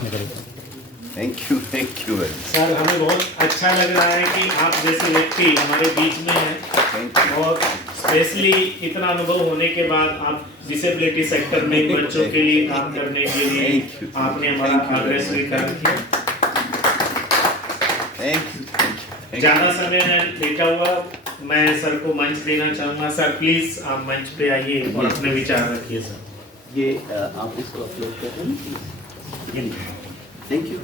प्रश्न करेंगे। Thank you sir, हमें बहुत अच्छा लग रहा है कि आप जैसे व्यक्ति हमारे बीच में हैं और स्पेशली इतना अनुभव होने के बाद आप डिसेबिलिटी सेक्टर में बच्चों के लिए काम करने के लिए आपने हमारा आग्रह स्वीकार किया। ज़्यादा समय लेटा हुआ मैं सर को मंच देना चाहूँगा। सर प्लीज़ आप मंच पे आइए और अपने विचार रखिए। सर ये आप इसको अपलोड कर दें। Thank you.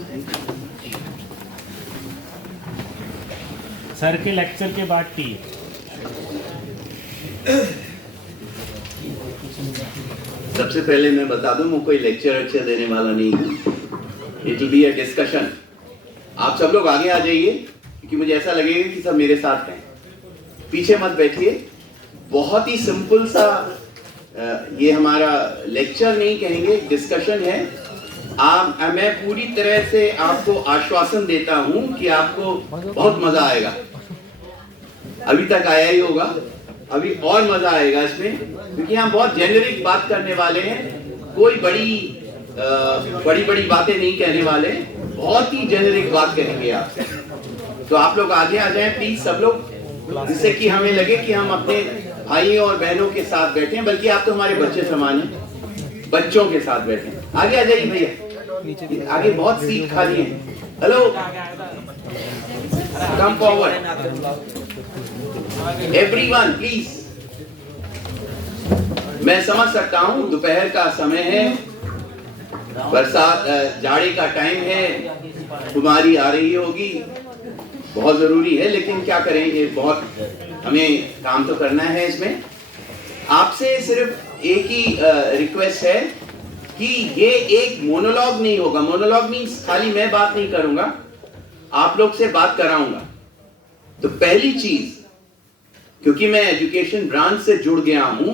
सर के लेक्चर के बाद टी। सबसे पहले मैं बता दूं, मैं कोई लेक्चर देने वाला नहीं हूँ। It will be a discussion. आप सब लोग आगे आ जाइए क्योंकि मुझे ऐसा लगेगा कि सब मेरे साथ हैं। पीछे मत बैठिए। बहुत ही सिंपल सा ये हमारा लेक्चर नहीं कहेंगे, डिस्कशन है। मैं पूरी तरह से आपको आश्वासन देता हूं कि आपको बहुत मजा आएगा। अभी तक आया ही होगा, अभी और मजा आएगा इसमें, क्योंकि हम बहुत जेनरिक बात करने वाले हैं। कोई बड़ी बातें नहीं कहने वाले, बहुत ही जेनरिक बात करेंगे आप। तो आप लोग आगे आ जाएं प्लीज सब लोग, जिससे कि हमें लगे कि हम अपने भाइयों और बहनों के साथ बैठे हैं, बल्कि आप तो हमारे बच्चे समान हैं, बच्चों के साथ बैठे हैं। आगे आ जाइए भैया, आगे बहुत सीट खाली है। Hello, come forward everyone please. मैं समझ सकता हूं दोपहर का समय है, बरसात जाड़े का टाइम है, बीमारी आ रही होगी, बहुत जरूरी है, लेकिन क्या करेंगे, बहुत हमें काम तो करना है इसमें। आपसे सिर्फ एक ही रिक्वेस्ट है कि ये एक मोनोलॉग नहीं होगा। मोनोलॉग मीन्स खाली मैं बात नहीं करूंगा, आप लोग से बात कराऊंगा। तो पहली चीज, क्योंकि मैं एजुकेशन ब्रांच से जुड़ गया हूं,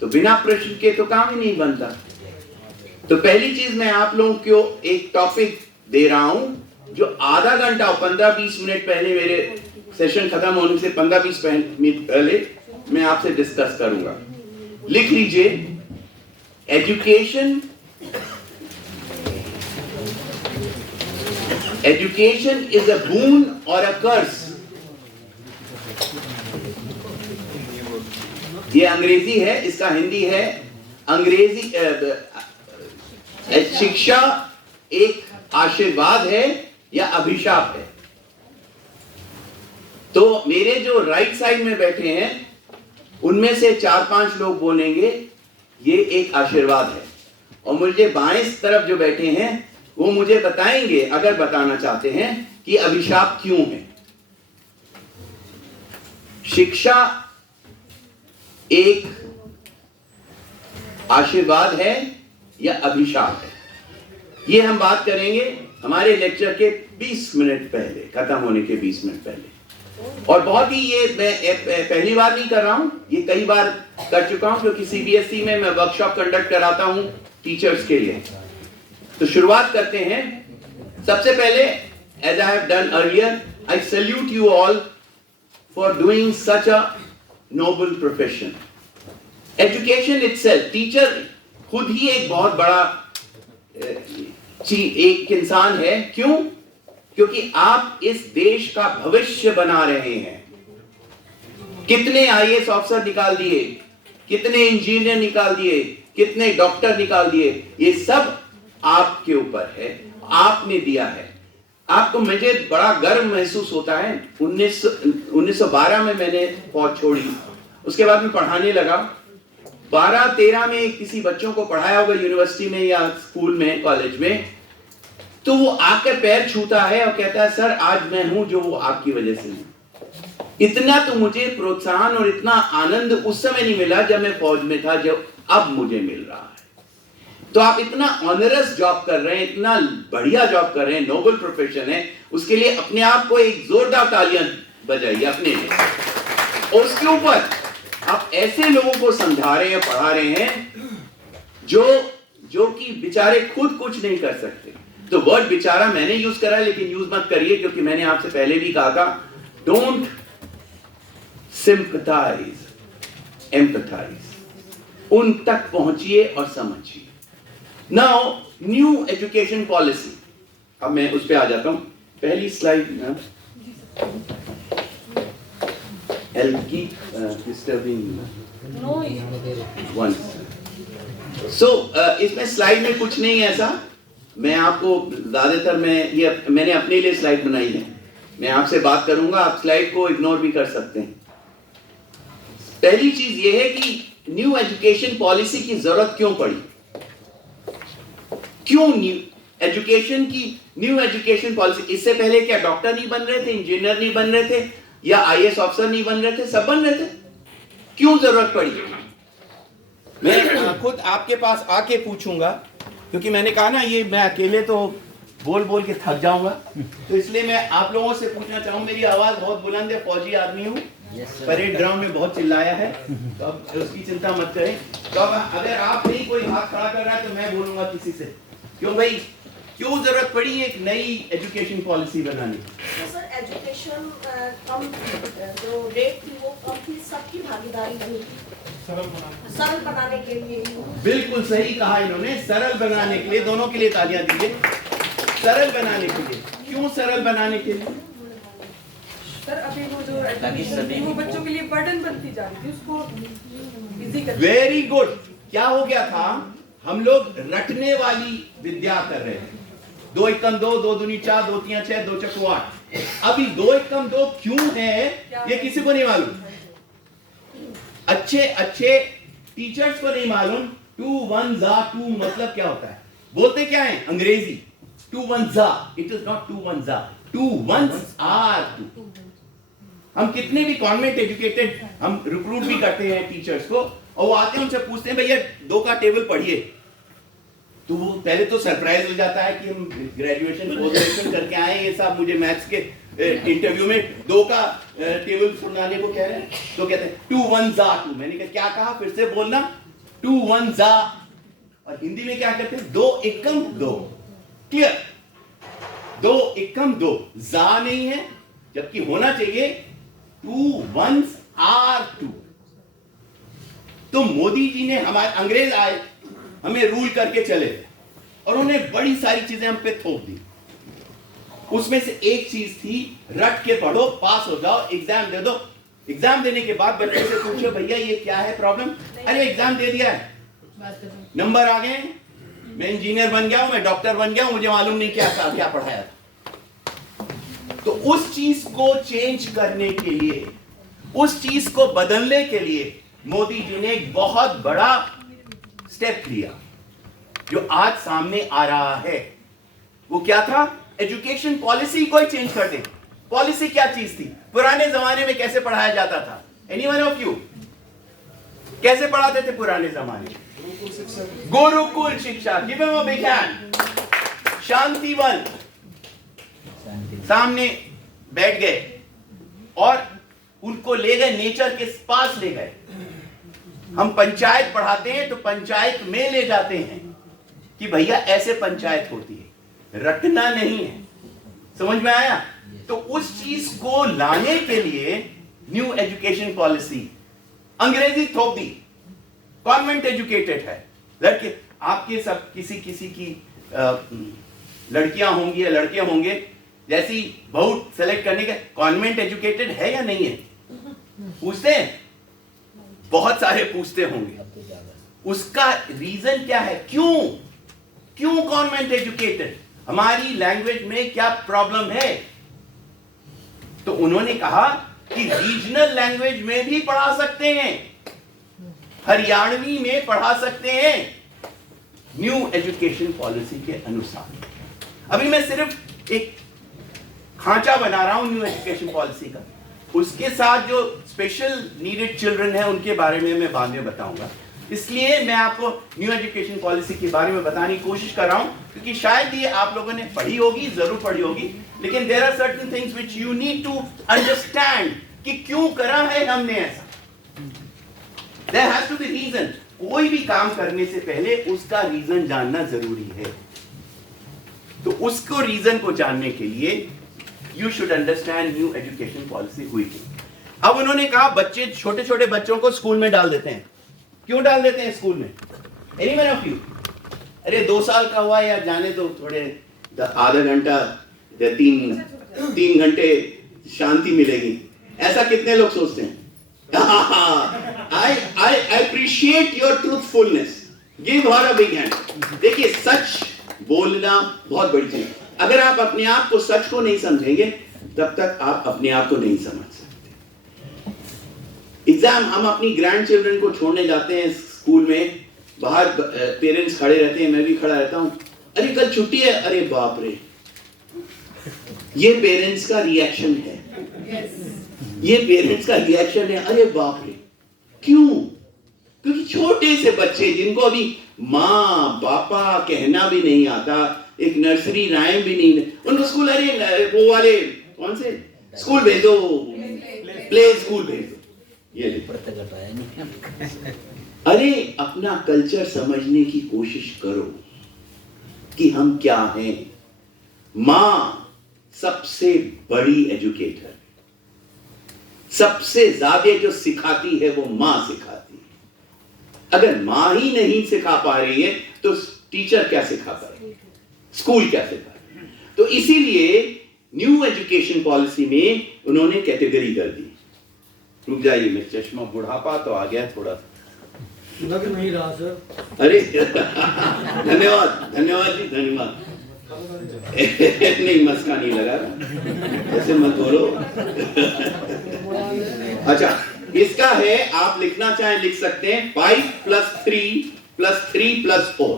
तो बिना प्रश्न के तो काम ही नहीं बनता। तो पहली चीज, मैं आप लोगों को एक टॉपिक दे रहा हूं जो आधा घंटा 15-20 मिनट पहले, मेरे सेशन खत्म होने से 15-20 मिनट पहले मैं आपसे डिस्कस करूंगा। लिख लीजिए, एजुकेशन इज अ boon और अ कर्स। ये अंग्रेजी है, इसका हिंदी है अंग्रेजी। शिक्षा एक आशीर्वाद है या अभिशाप है। तो मेरे जो राइट साइड में बैठे हैं उनमें से 4-5 लोग बोलेंगे ये एक आशीर्वाद है, और मुझे बाएं तरफ जो बैठे हैं वो मुझे बताएंगे, अगर बताना चाहते हैं, कि अभिशाप क्यों है। शिक्षा एक आशीर्वाद है या अभिशाप है, ये हम बात करेंगे हमारे लेक्चर के 20 मिनट पहले, खत्म होने के 20 मिनट पहले। और बहुत ही, ये मैं पहली बार नहीं कर रहा हूं, ये कई बार कर चुका हूं, क्योंकि सीबीएसई में मैं वर्कशॉप कंडक्ट कराता हूं टीचर्स के लिए। तो शुरुआत करते हैं। सबसे पहले, as I have done earlier, I salute you all for doing such a noble profession. Education itself, teacher खुद ही एक बहुत बड़ा एक इंसान है। क्यों? क्योंकि आप इस देश का भविष्य बना रहे हैं। कितने आईएएस ऑफिसर निकाल दिए, कितने इंजीनियर निकाल दिए, कितने डॉक्टर निकाल दिए, ये सब आपके ऊपर है, आपने दिया है। आपको, मुझे बड़ा गर्व महसूस होता है। 1912 में मैंने फौज छोड़ी, उसके बाद मैं पढ़ाने लगा। 12-13 में किसी बच्चों को पढ़ाया होगा यूनिवर्सिटी में या स्कूल में, कॉलेज में, तो वो आकर पैर छूता है और कहता है, सर आज मैं हूं जो वो आपकी वजह से हूं। इतना तो मुझे प्रोत्साहन और इतना आनंद उस समय नहीं मिला जब मैं फौज में था, जो अब मुझे मिल रहा है। तो आप इतना ऑनरस जॉब कर रहे हैं, इतना बढ़िया जॉब कर रहे हैं, नोबल प्रोफेशन है, उसके लिए अपने आप को एक जोरदार तालियां बजाइए अपने लिए। और उसके ऊपर आप ऐसे लोगों को समझा रहे हैं, पढ़ा रहे हैं जो कि बेचारे खुद कुछ नहीं कर सकते। तो वर्ड बेचारा मैंने यूज करा, लेकिन यूज मत करिए, क्योंकि मैंने आपसे पहले भी कहा था, डोंट सिंपैथाइज, एम्पैथाइज। उन तक पहुंचिए और समझिए। Now new education policy. अब मैं उस पे आ जाता हूं। पहली स्लाइड हेल्प की डिस्टर्बिंग वन। सो इसमें स्लाइड में कुछ नहीं है ऐसा। मैं आपको ज्यादातर मैंने अपने लिए स्लाइड बनाई है। मैं आपसे बात करूंगा, आप स्लाइड को इग्नोर भी कर सकते हैं। पहली चीज यह है कि न्यू एजुकेशन पॉलिसी की जरूरत क्यों पड़ी। क्यों न्यू एजुकेशन पॉलिसी? इससे पहले क्या डॉक्टर नहीं बन रहे थे, इंजीनियर नहीं बन रहे थे, या आईएएस ऑफिसर नहीं बन रहे थे? सब बन रहे थे। क्यों जरूरत पड़ी? मैं खुद आपके पास आके पूछूंगा, क्योंकि मैंने कहा ना ये मैं अकेले तो बोल बोल के थक जाऊंगा, तो इसलिए मैं आप लोगों से पूछना चाहूँ। मेरी आवाज बहुत बुलंद है, फौजी आदमी हूँ, परेड ग्राउंड में बहुत चिल्लाया है, तो अब उसकी चिंता मत करें। तो अब अगर आप नहीं कोई हाथ खड़ा कर रहा है तो मैं बोलूंगा किसी से। क्यों भाई, क्यों जरूरत पड़ी एक नई एजुकेशन पॉलिसी बनाने की? तो सर एजुकेशन कम जो रेट थी वो कम थी, सबकी भागीदारी नहीं थी, सरल बनाने के लिए। बिल्कुल सही कहा इन्होंने, सरल बनाने के लिए। दोनों के लिए तालियां दीजिए। सरल बनाने के लिए। क्यों सरल बनाने के लिए? सर अभी वो जो एजुकेशन थी वो बच्चों के लिए बर्डन बनती जा रही थी, उसको इजी कर। Very good. क्या हो गया था, हम लोग रटने वाली विद्या कर रहे थे। 2 एकम 2, 2 दूनी 4, 2 तिया 6, 2 चक्कू 8। अभी 2 एकम 2 क्यों है ये किसी को नहीं मालूम। अच्छे टीचर्स को नहीं मालूम 2 1 जा 2 मतलब क्या होता है। बोलते क्या है अंग्रेजी, 2 1 जा। इट इज नॉट 2 1 जा, 2 1s आर 2। हम कितने भी कॉन्वेंट एजुकेटेड हम रिक्रूट भी करते हैं टीचर्स को, और वो आते हैं उनसे पूछते हैं भैया 2 का टेबल पढ़िए, तो वो पहले तो सरप्राइज हो जाता है कि हम ग्रेजुएशन पोस्ट ग्रेजुएशन करके आए, ये साहब मुझे मैथ्स के इंटरव्यू में 2 का टेबल सुनाने को कह रहे हैं। तो कहते हैं 2 1 जा 2। मैंने कहा क्या कहा, फिर से बोलना 2 1 जा। और हिंदी में क्या कहते हैं, 2 एकम 2। क्लियर, 2 एकम 2 जा नहीं है, जबकि होना चाहिए 2 1s आर 2। तो मोदी जी ने, हमारे अंग्रेज आए, हमें रूल करके चले और उन्होंने बड़ी सारी चीजें हम पे थोप दी। उसमें से एक चीज थी, रट के पढ़ो, पास हो जाओ, एग्जाम दे दो। एग्जाम देने के बाद बच्चे से पूछो भैया ये क्या है प्रॉब्लम, अरे एग्जाम दे दिया है, नंबर आ गए, मैं इंजीनियर बन गया हूं, मैं डॉक्टर बन गया हूं, मुझे मालूम नहीं क्या पढ़ाया था। तो उस चीज को चेंज करने के लिए, उस चीज को बदलने के लिए मोदी जी ने एक बहुत बड़ा स्टेप लिया जो आज सामने आ रहा है। वो क्या था, एजुकेशन पॉलिसी को ही चेंज कर दें। पॉलिसी क्या चीज थी, पुराने जमाने में कैसे पढ़ाया जाता था? एनीवन ऑफ यू कैसे पढ़ाते थे पुराने जमाने में? गुरुकुल शिक्षा। Give him a big hand. Shantivan, सामने बैठ गए और उनको ले गए, नेचर के पास ले गए। हम पंचायत पढ़ाते हैं तो पंचायत में ले जाते हैं कि भैया ऐसे पंचायत होती है, रटना नहीं है। समझ में आया? तो उस चीज को लाने के लिए न्यू एजुकेशन पॉलिसी, अंग्रेजी थोप दी। कॉन्वेंट एजुकेटेड है लड़के, आपके सब किसी की लड़कियां होंगी या लड़के होंगे, जैसी बहू सेलेक्ट करने के, कॉन्वेंट एजुकेटेड है या नहीं है, पूछते हैं, बहुत सारे पूछते होंगे। उसका रीजन क्या है, क्यों कॉन्वेंट एजुकेटेड, हमारी लैंग्वेज में क्या प्रॉब्लम है? तो उन्होंने कहा कि रीजनल लैंग्वेज में भी पढ़ा सकते हैं, हरियाणवी में पढ़ा सकते हैं न्यू एजुकेशन पॉलिसी के अनुसार। अभी मैं सिर्फ एक खांचा बना रहा हूं न्यू एजुकेशन पॉलिसी का, उसके साथ जो स्पेशल नीडेड चिल्ड्रन है उनके बारे में मैं बाद में बताऊंगा। इसलिए मैं आपको न्यू एजुकेशन पॉलिसी के बारे में बताने की कोशिश कर रहा हूं, क्योंकि शायद ये आप लोगों ने पढ़ी होगी, जरूर पढ़ी होगी, लेकिन there are certain things which you need to understand कि क्यों करा है हमने ऐसा। There has to be reason. कोई भी काम करने से पहले उसका रीजन जानना जरूरी है। तो उसको रीजन को जानने के लिए you should understand new education policy हुई थी। अब उन्होंने कहा बच्चे, छोटे छोटे बच्चों को स्कूल में डाल देते हैं। क्यों डाल देते हैं स्कूल में? Anyone of you? अरे 2 साल का हुआ यार, जाने दो, थोड़े आधा घंटा या 3 घंटे शांति मिलेगी, ऐसा कितने लोग सोचते हैं? I appreciate your truthfulness. Give her a big hand. देखिए, सच बोलना बहुत बड़ी चीज। अगर आप अपने आप को, सच को नहीं समझेंगे, तब तक आप अपने आप को नहीं समझ सकते। एग्जाम, हम अपनी ग्रैंड चिल्ड्रन को छोड़ने जाते हैं स्कूल में, बाहर पेरेंट्स खड़े रहते हैं, मैं भी खड़ा रहता हूं, अरे कल छुट्टी है, अरे बाप रे। ये पेरेंट्स का रिएक्शन है, ये पेरेंट्स का रिएक्शन है, अरे बाप रे। क्यों? क्योंकि छोटे से बच्चे जिनको अभी माँ पापा कहना भी नहीं आता, एक नर्सरी राइम भी नहीं, उनको स्कूल, अरे वो वाले कौन से स्कूल भेजो, प्ले स्कूल भेजो, ये अरे अपना कल्चर समझने की कोशिश करो कि हम क्या हैं। मां सबसे बड़ी एजुकेटर, सबसे ज्यादा जो सिखाती है वो मां सिखाती है। अगर मां ही नहीं सिखा पा रही है तो टीचर क्या सिखा पाएगी, स्कूल क्या सिखा पाएगी? तो इसीलिए न्यू एजुकेशन पॉलिसी में उन्होंने कैटेगरी कर दी। रुक जाइए, मैं चश्मा, बुढ़ापा तो आ गया थोड़ा सा, लग नहीं रहा सर। अरे धन्यवाद धन्यवाद जी, धन्यवाद। नहीं, मस्का नहीं लगा, ऐसे मत बोलो। अच्छा, इसका है, आप लिखना चाहें लिख सकते हैं, 5 + 3 + 3 + 4।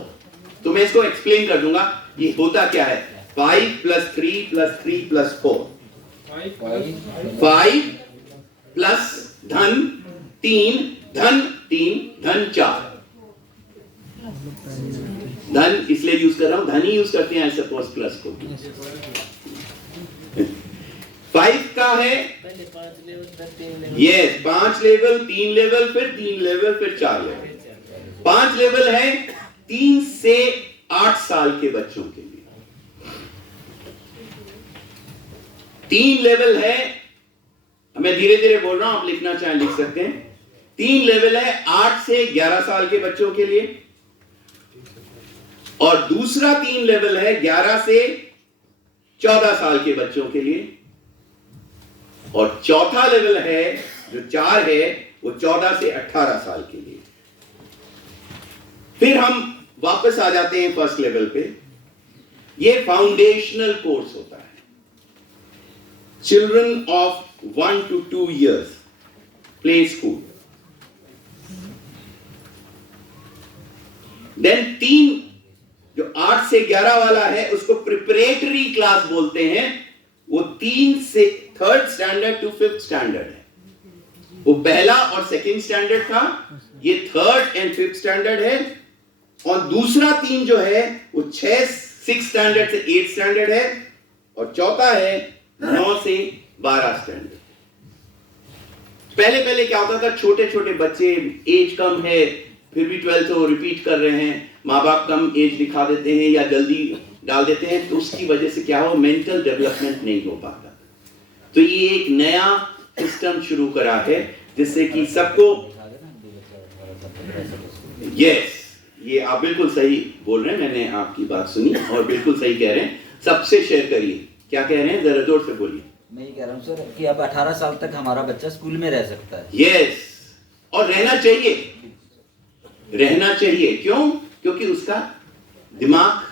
तो मैं इसको एक्सप्लेन कर दूंगा, ये होता क्या है। 5 + 3 + 3 + 4, 5 प्लस धन 3 धन 3 धन 4। धन इसलिए यूज कर रहा हूं, धन ही यूज करते हैं सपोज प्लस को। 5 का है ये 5 लेवल, 3 लेवल, फिर 3 लेवल, फिर 4 लेवल। 5 लेवल है 3 से 8 साल के बच्चों के लिए। 3 लेवल है, मैं धीरे धीरे बोल रहा हूं, आप लिखना चाहें लिख सकते हैं। 3 लेवल है 8 से 11 साल के बच्चों के लिए, और दूसरा 3 लेवल है 11 से 14 साल के बच्चों के लिए, और चौथा लेवल है जो 4 है वो 14 से 18 साल के लिए। फिर हम वापस आ जाते हैं फर्स्ट लेवल पे। ये फाउंडेशनल कोर्स होता है, children of 1 to 2 years, play school. Then 3 जो 8 से 11 वाला है उसको प्रिपरेटरी क्लास बोलते हैं। वो 3 से 3rd standard to 5th standard है। वो पहला और 2nd स्टैंडर्ड था, ये 3rd and 5th स्टैंडर्ड है। और दूसरा 3 जो है वो 6 स्टैंडर्ड से 8th स्टैंडर्ड है, और चौथा है 9 से 12 स्टैंडर्ड। पहले क्या होता था, छोटे छोटे बच्चे, एज कम है फिर भी 12th वो रिपीट कर रहे हैं, माँ बाप कम एज दिखा देते हैं या जल्दी डाल देते हैं, तो उसकी वजह से क्या हो, मेंटल डेवलपमेंट नहीं हो पाता। तो ये एक नया सिस्टम शुरू करा है जिससे कि सबको, यस, ये आप बिल्कुल सही बोल रहे हैं, मैंने आपकी बात सुनी और बिल्कुल सही कह रहे हैं। सबसे शेयर करिए, क्या कह रहे हैं, जरा जोर से बोलिए। मैं ये कह रहा हूँ सर कि अब 18 साल तक हमारा बच्चा स्कूल में रह सकता है। यस, और रहना चाहिए, रहना चाहिए। क्यों? क्योंकि उसका दिमाग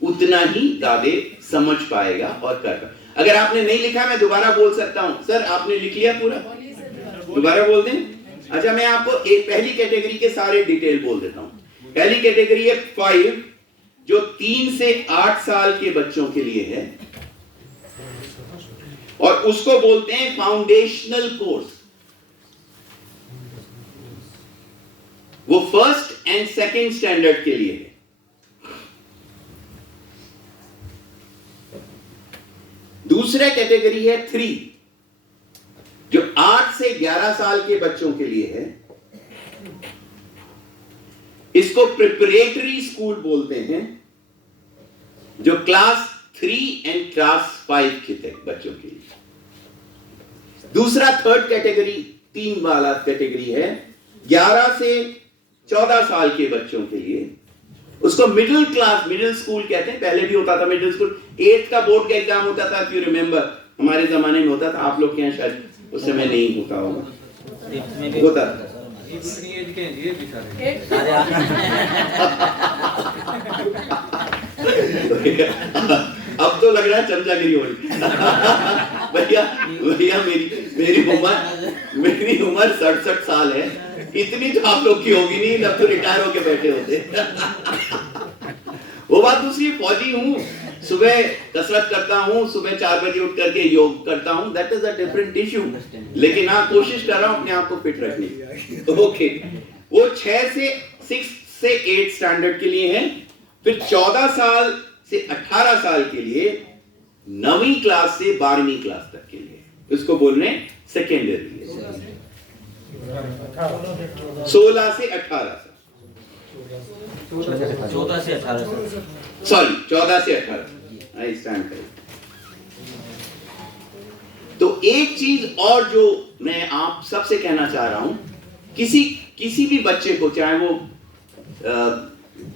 उतना ही ज्यादा समझ पाएगा और कर पाएगा। अगर आपने नहीं लिखा, मैं दोबारा बोल सकता हूं। सर आपने लिख लिया पूरा? दोबारा बोल दें। अच्छा, मैं आपको एक पहली कैटेगरी के सारे डिटेल बोल देता हूं। पहली कैटेगरी है 5, जो 3 से 8 साल के बच्चों के लिए है, और उसको बोलते हैं फाउंडेशनल कोर्स। वो 1st and 2nd स्टैंडर्ड के लिए है। दूसरा कैटेगरी है 3, जो 8 से 11 साल के बच्चों के लिए है। इसको प्रिपरेटरी स्कूल बोलते हैं, जो क्लास 3 and क्लास 5 के तक बच्चों के लिए। दूसरा 3rd कैटेगरी, 3 वाला कैटेगरी है 11 से 14 साल के बच्चों के लिए, उसको मिडिल क्लास, मिडिल स्कूल कहते हैं, पहले भी होता था मिडिल स्कूल। 8th का बोर्ड का एग्जाम होता था, if you remember, हमारे जमाने में होता था, आप लोग के यहाँ शायद उस समय नहीं होता होगा, होता था। अब तो लग रहा है चमचागिरी हो रही। भैया मेरी उम्र 67 साल है, इतनी तो आप लोग की होगी नहीं, तब तो रिटायर होके बैठे होते। वो बात दूसरी, फौजी हूँ, सुबह कसरत करता हूँ, सुबह 4 बजे उठ करके योग करता हूँ, that is a different issue, लेकिन हाँ कोशिश कर रहा हूँ अपने आप को फिट रखने की। ओके, वो 6 से 8 स्टैंडर्ड के लिए है, फिर 14 साल से 18 साल के लिए 9वीं क्लास से 12वीं क्लास तक के लिए, इसको बोल रहे हैं सेकेंडरी। 16 से 18 साल, 14 से 18 साल, सॉरी 14 से 18, आई स्टैंड करेक्ट। तो एक चीज और जो मैं आप सबसे कहना चाह रहा हूं, किसी भी बच्चे को, चाहे वो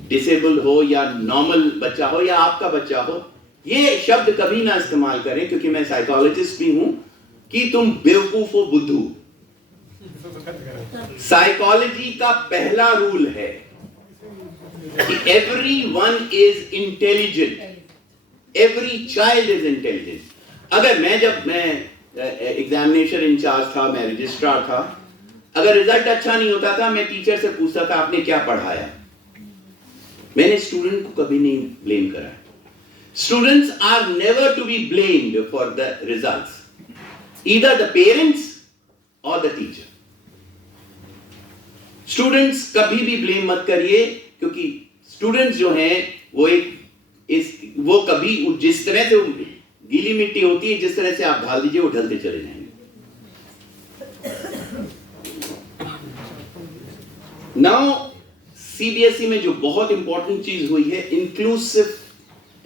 डिसेबल हो या नॉर्मल बच्चा हो या आपका बच्चा हो, ये शब्द कभी ना इस्तेमाल करें, क्योंकि मैं साइकोलॉजिस्ट भी हूं, कि तुम बेवकूफ हो, बुद्धू। साइकोलॉजी का पहला रूल है कि everyone is intelligent, every child is intelligent। अगर जब मैं एग्जामिनेशन इंचार्ज था, मैं रजिस्ट्रार था, अगर रिजल्ट अच्छा नहीं होता था, मैं टीचर से पूछता था आपने क्या पढ़ाया। मैंने स्टूडेंट को कभी नहीं ब्लेम करा। Students are never to be blamed for the results, either the parents और द टीचर। स्टूडेंट्स कभी भी ब्लेम मत करिए, क्योंकि स्टूडेंट्स जो हैं वो कभी जिस तरह से गीली मिट्टी होती है, जिस तरह से आप ढाल दीजिए वो ढलते चले जाएंगे। नाउ सीबीएसई में जो बहुत इंपॉर्टेंट चीज हुई है, इंक्लूसिव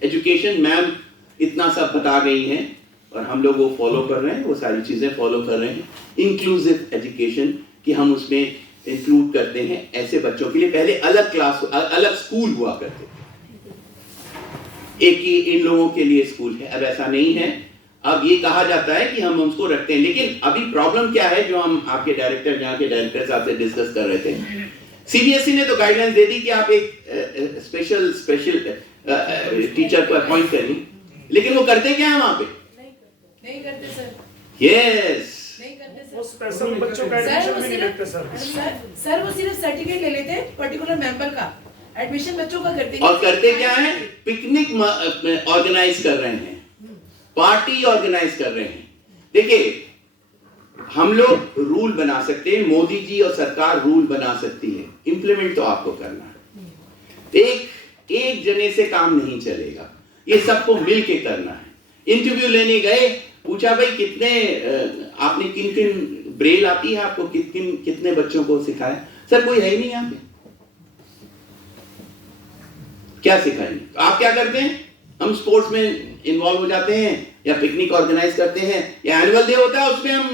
एजुकेशन। मैम इतना सब बता गई हैं और हम लोग वो फॉलो कर रहे हैं, वो सारी चीजें फॉलो कर रहे हैं। इंक्लूसिव एजुकेशन कि हम उसमें इंक्लूड करते हैं ऐसे बच्चों के लिए। पहले अलग क्लास, अलग स्कूल हुआ करते, एक ही इन लोगों के लिए स्कूल है, अब ऐसा नहीं है। अब ये कहा जाता है कि हम उसको रखते हैं, लेकिन अभी प्रॉब्लम क्या है, जो हम आपके डायरेक्टर, यहाँ के डायरेक्टर साहब से डिस्कस कर रहे थे, सीबीएसई ने तो गाइडलाइंस दे दी कि आप एक स्पेशल टीचर को अपॉइंट करें, लेकिन वो करते क्या है वहां पे? नहीं करते सर। यस, नहीं करते सर। वो स्पेशल बच्चों का एडमिशन भी नहीं लेते सर। सर वो सिर्फ सर्टिफिकेट ले लेते हैं पर्टिकुलर मेंबर का, एडमिशन बच्चों का करते हैं। और करते क्या है? पिकनिक ऑर्गेनाइज कर रहे हैं, पार्टी ऑर्गेनाइज कर रहे हैं। देखिए, हम लोग रूल बना सकते हैं, मोदी जी और सरकार रूल बना सकती है, इंप्लीमेंट तो आपको करना है। एक जने से काम नहीं चलेगा, ये सबको मिल के करना है। इंटरव्यू लेने गए, पूछा भाई कितने आपने किन ब्रेल आती है आपको, कितने बच्चों को सिखाया? सर कोई है ही नहीं यहाँ पे, क्या सिखाएंगे? आप क्या करते हैं? हम स्पोर्ट्स में इन्वॉल्व हो जाते हैं, या पिकनिक ऑर्गेनाइज करते हैं, या एनुअल डे होता है उसमें हम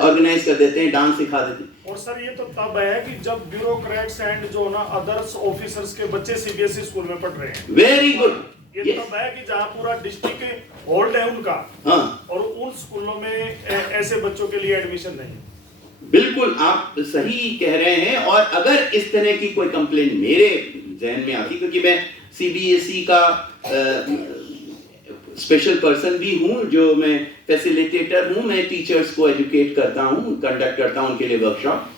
ऑर्गेनाइज कर देते हैं, डांस सिखा देते हैं। और सर ये तो तब है कि जब ब्यूरोक्रेट्स एंड जो ना अदर्स ऑफिसर्स के बच्चे सीबीएसई स्कूल में पढ़ रहे हैं। Very good. ये तब है कि जहाँ पूरा डिस्ट्रिक्ट होल्ड है उनका, हाँ, और उन स्कूलों में ऐसे बच्चों के लिए एडमिशन नहीं। बिल्कुल आप सही कह रहे हैं। और अगर इस तरह की कोई कंप्लेंट मेरे जहन में आती, क्योंकि मैं सीबीएसई का स्पेशल पर्सन भी हूं, जो मैं फैसिलिटेटर हूं, मैं टीचर्स को एजुकेट करता हूं, कंडक्ट करता हूं उनके लिए वर्कशॉप।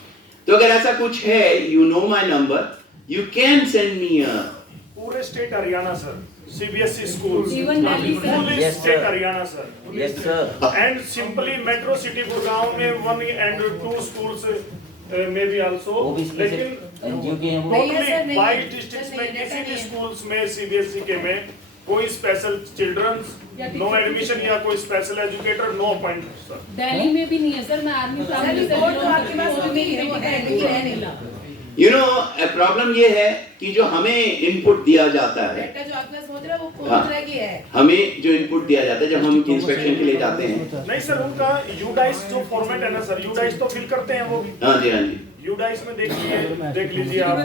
तो अगर ऐसा कुछ है, you know my number, you can send me a. पूरे state Haryana sir, CBSE school Even Delhi, sir. Yes, state sir. Haryana sir. Yes, sir. And simply metro city Gurgaon में 1 and 2 schools में भी आल्सो, वो भी लेकिन एनजीओ के हैं वो। नहीं है सर, नहीं है। 22 डिस्ट्रिक्ट्स में किसी भी स्कूल्स में सीबीएसई के में कोई स्पेशल चिल्ड्रंस नो एडमिशन या कोई special educator no appointment sir. Delhi में भी नहीं है सर, मैं आर्मी सर रिपोर्ट तो आपके पास होगी ही है, वो है नहीं। यू नो प्रॉब्लम ये है कि जो हमें इनपुट दिया जाता है, बेटा जो आपके पास पहुंच रहा है वो पहुंच रहा है, है। हमें जो इनपुट दिया जाता है जब हम इंस्पेक्शन के लिए जाते हैं। नहीं सर, उनका यूडाइस जो फॉर्मेट है ना सर, यूडाइस तो फिल करते हैं वो। हाँ जी, हाँ जी। यूडाइस में देख लीजिए आप,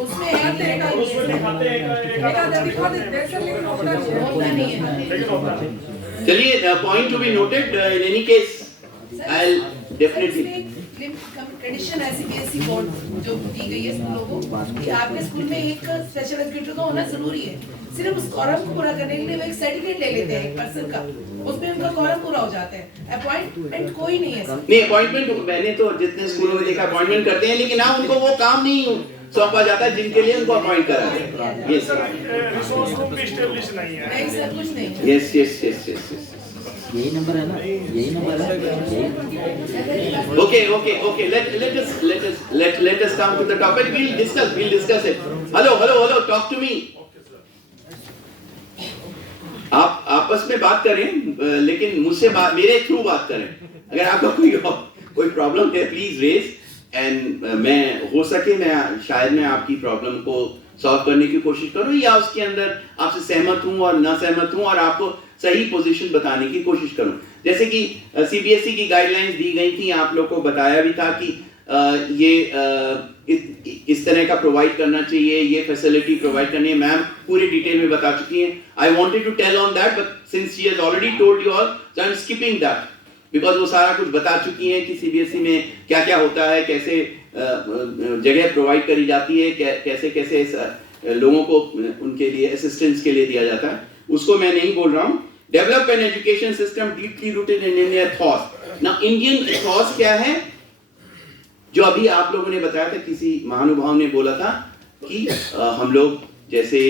उसमें यार देखा और उसमें दिखाते हैं एक आधा दिखा देते हैं सर, लेकिन होता नहीं है। लेकिन होता है। चलिए, point to be noted. In any case I will definitely tradition है सीबीएसई बोर्ड जो दी गई है स्कूलों को कि आपके स्कूल में एक स्पेशल एजुकेटर का होना जरूरी है। सिर्फ उस कॉलम को पूरा करने के लिए वो एक सर्टिफिकेट ले लेते हैं एक पर्सन का, उसमें उनका कॉलम पूरा हो जाता है। अपॉइंटमेंट कोई नहीं है सर। नहीं, अपॉइंटमेंट मैंने तो जितने स्कूलों में देखा अपॉइंटमेंट करते हैं, लेकिन हाँ उनको वो काम नहीं सौंपा जाता जिनके लिए उनको अपॉइंट करा है। यस रिसोर्स रूम भी एस्टेब्लिश नहीं है। नहीं सर, कुछ नहीं है। Yes yes yes yes. यही नंबर है ना, यही नंबर है। Okay. Let us come to the topic. We'll discuss it. Hello. Talk to me. आप आपस में बात करें, लेकिन मुझसे बात, मेरे थ्रू बात करें। अगर आपका कोई प्रॉब्लम है प्लीज रेज, एंड मैं हो सके शायद मैं आपकी प्रॉब्लम को सॉल्व करने की कोशिश करूं, या उसके अंदर आपसे सहमत हूं और ना सहमत हूं और आपको सही पोजीशन बताने की कोशिश करूं। जैसे कि सीबीएसई की गाइडलाइंस दी गई थी, आप लोगों को बताया भी था कि ये इस तरह का प्रोवाइड करना चाहिए, ये फैसिलिटी प्रोवाइड करनी है। मैम पूरी डिटेल में बता चुकी हैं। I wanted to tell on that, but since she has already told you all, so I am skipping that, because वो सारा कुछ बता चुकी हैं कि सीबीएसई में क्या क्या होता है, कैसे जगह प्रोवाइड करी जाती है, कैसे लोगों को उनके लिए असिस्टेंस के लिए दिया जाता है, उसको मैं नहीं बोल रहा हूँ। Develop an education system deeply rooted in Indian Ethos. Now Indian Ethos क्या है, जो अभी आप लोगों ने बताया था, किसी महानुभाव ने बोला था कि हम लोग जैसे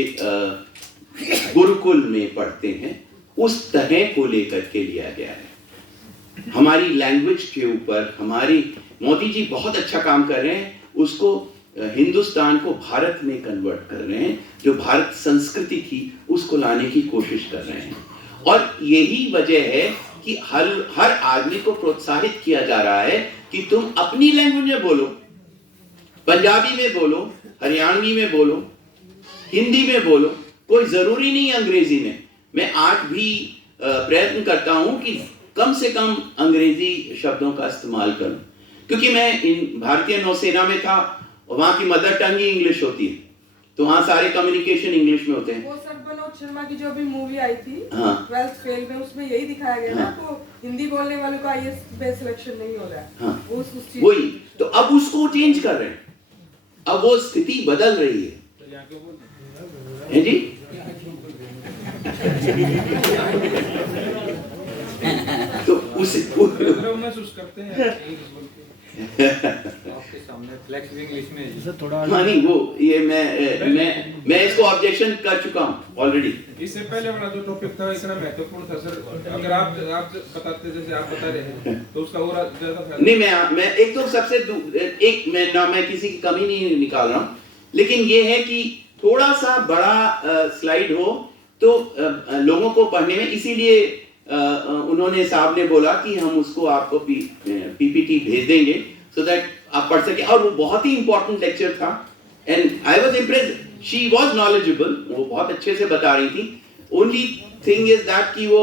गुरुकुल में पढ़ते हैं उस तरह को लेकर के लिया गया है। हमारी लैंग्वेज के ऊपर हमारी मोदी जी बहुत अच्छा काम कर रहे हैं, उसको हिंदुस्तान को भारत में कन्वर्ट कर रहे हैं, जो भारत संस्कृति थी उसको लाने की कोशिश कर रहे हैं। और यही वजह है कि हर आदमी को प्रोत्साहित किया जा रहा है कि तुम अपनी लैंग्वेज में बोलो, पंजाबी में बोलो, हरियाणवी में बोलो, हिंदी में बोलो, कोई जरूरी नहीं अंग्रेजी में। मैं आज भी प्रयत्न करता हूं कि कम से कम अंग्रेजी शब्दों का इस्तेमाल करूं, क्योंकि मैं भारतीय नौसेना में था, वहां की मदर टंग ही इंग्लिश होती है, तो वहाँ सारे कम्युनिकेशन इंग्लिश में होते हैं। वो सर मनोज शर्मा की जो अभी मूवी आई थी, हाँ। 12th फेल में, उसमें यही दिखाया गया हाँ। ना, वो हिंदी बोलने वालों का आईएएस पे सिलेक्शन नहीं हो रहा है। हाँ। उस चीज वही तो अब उसको चेंज कर रहे हैं, अब वो स्थिति बदल रही है जी। तो महसूस करते हैं आपके सामने फ्लेक्स इंग्लिश में थोड़ा। हाँ नहीं, वो ये मैं इसको ऑब्जेक्शन कर चुका हूँ ऑलरेडी। इससे पहले वाला जो टॉपिक था इतना महत्वपूर्ण था सर, अगर आप बताते जैसे आप बता रहे हैं तो उसका और ज्यादा फायदा। नहीं, मैं एक तो सबसे मैं किसी की कमी नहीं निकाल रहा हूँ, लेकिन ये है कि थोड़ा सा बड़ा स्लाइड हो तो लोगों को पढ़ने में, इसीलिए उन्होंने साहब ने बोला कि हम उसको आपको पीपीटी भेज देंगे सो दैट आप पढ़ सके। और वो बहुत ही इंपॉर्टेंट लेक्चर था, and I was impressed. She was knowledgeable, वो बहुत अच्छे से बता रही थी। ओनली थिंग इज दैट कि वो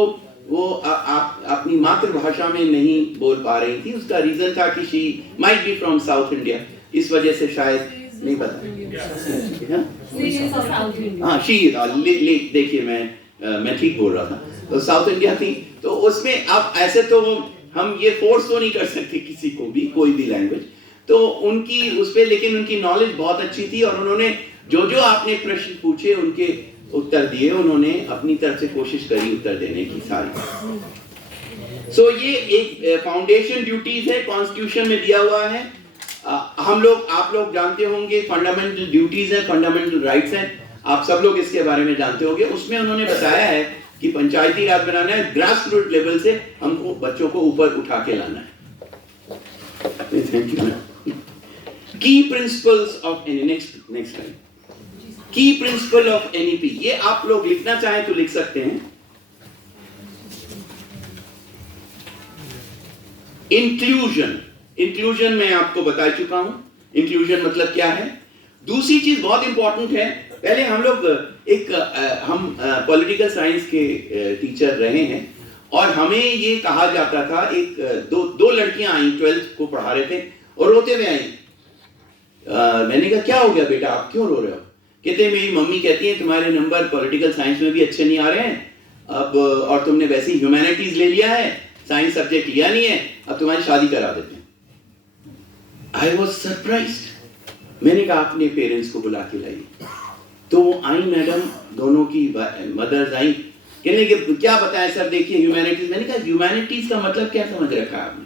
अपनी मातृभाषा में नहीं बोल पा रही थी। उसका रीजन था कि she might be from south India, इस वजह से शायद नहीं पता। हाँ, शी देखिए मैं ठीक बोल रहा था, तो साउथ इंडिया थी, तो उसमें आप ऐसे तो हम ये फोर्स तो नहीं कर सकते किसी को भी, कोई भी लैंग्वेज, तो उनकी उस पे, लेकिन उनकी नॉलेज बहुत अच्छी थी और उन्होंने जो आपने प्रश्न पूछे उनके उत्तर दिए, उन्होंने अपनी तरफ से कोशिश करी उत्तर देने की सारी। सो ये एक फाउंडेशन ड्यूटीज है, कॉन्स्टिट्यूशन में दिया हुआ है। आप लोग जानते होंगे फंडामेंटल ड्यूटीज है, फंडामेंटल राइट्स हैं, आप सब लोग इसके बारे में जानते होंगे। उसमें उन्होंने बताया है कि पंचायती राज बनाना है, ग्रास रूट लेवल से हमको बच्चों को ऊपर उठा के लाना है। Thank you. की प्रिंसिपल्स ऑफ नेक्स्ट टाइम, की प्रिंसिपल ऑफ एनईपी, ये आप लोग लिखना चाहें तो लिख सकते हैं। इंक्लूजन मैं आपको बता चुका हूं, इंक्लूजन मतलब क्या है। दूसरी चीज बहुत इंपॉर्टेंट है, पहले हम लोग हम पॉलिटिकल साइंस के टीचर रहे हैं और हमें ये कहा जाता था, दो लड़कियां आई 12th को पढ़ा रहे थे और रोते हुए आई मैंने कहा क्या हो गया बेटा, आप क्यों रो रहे हो? कहते हैं मेरी मम्मी कहती है तुम्हारे नंबर पॉलिटिकल साइंस में भी अच्छे नहीं आ रहे हैं अब, और तुमने वैसे ही ह्यूमैनिटीज ले लिया है, साइंस सब्जेक्ट लिया नहीं है, अब तुम्हारी शादी करा देते हैं। I was surprised. मैंने कहा अपने पेरेंट्स को बुला के लाइए। तो वो आई मैडम, दोनों की मदर्स आई, कहने के क्या बताएं सर, देखिए ह्यूमैनिटीज। मैंने कहा ह्यूमैनिटीज का मतलब क्या समझ रखा है आपने?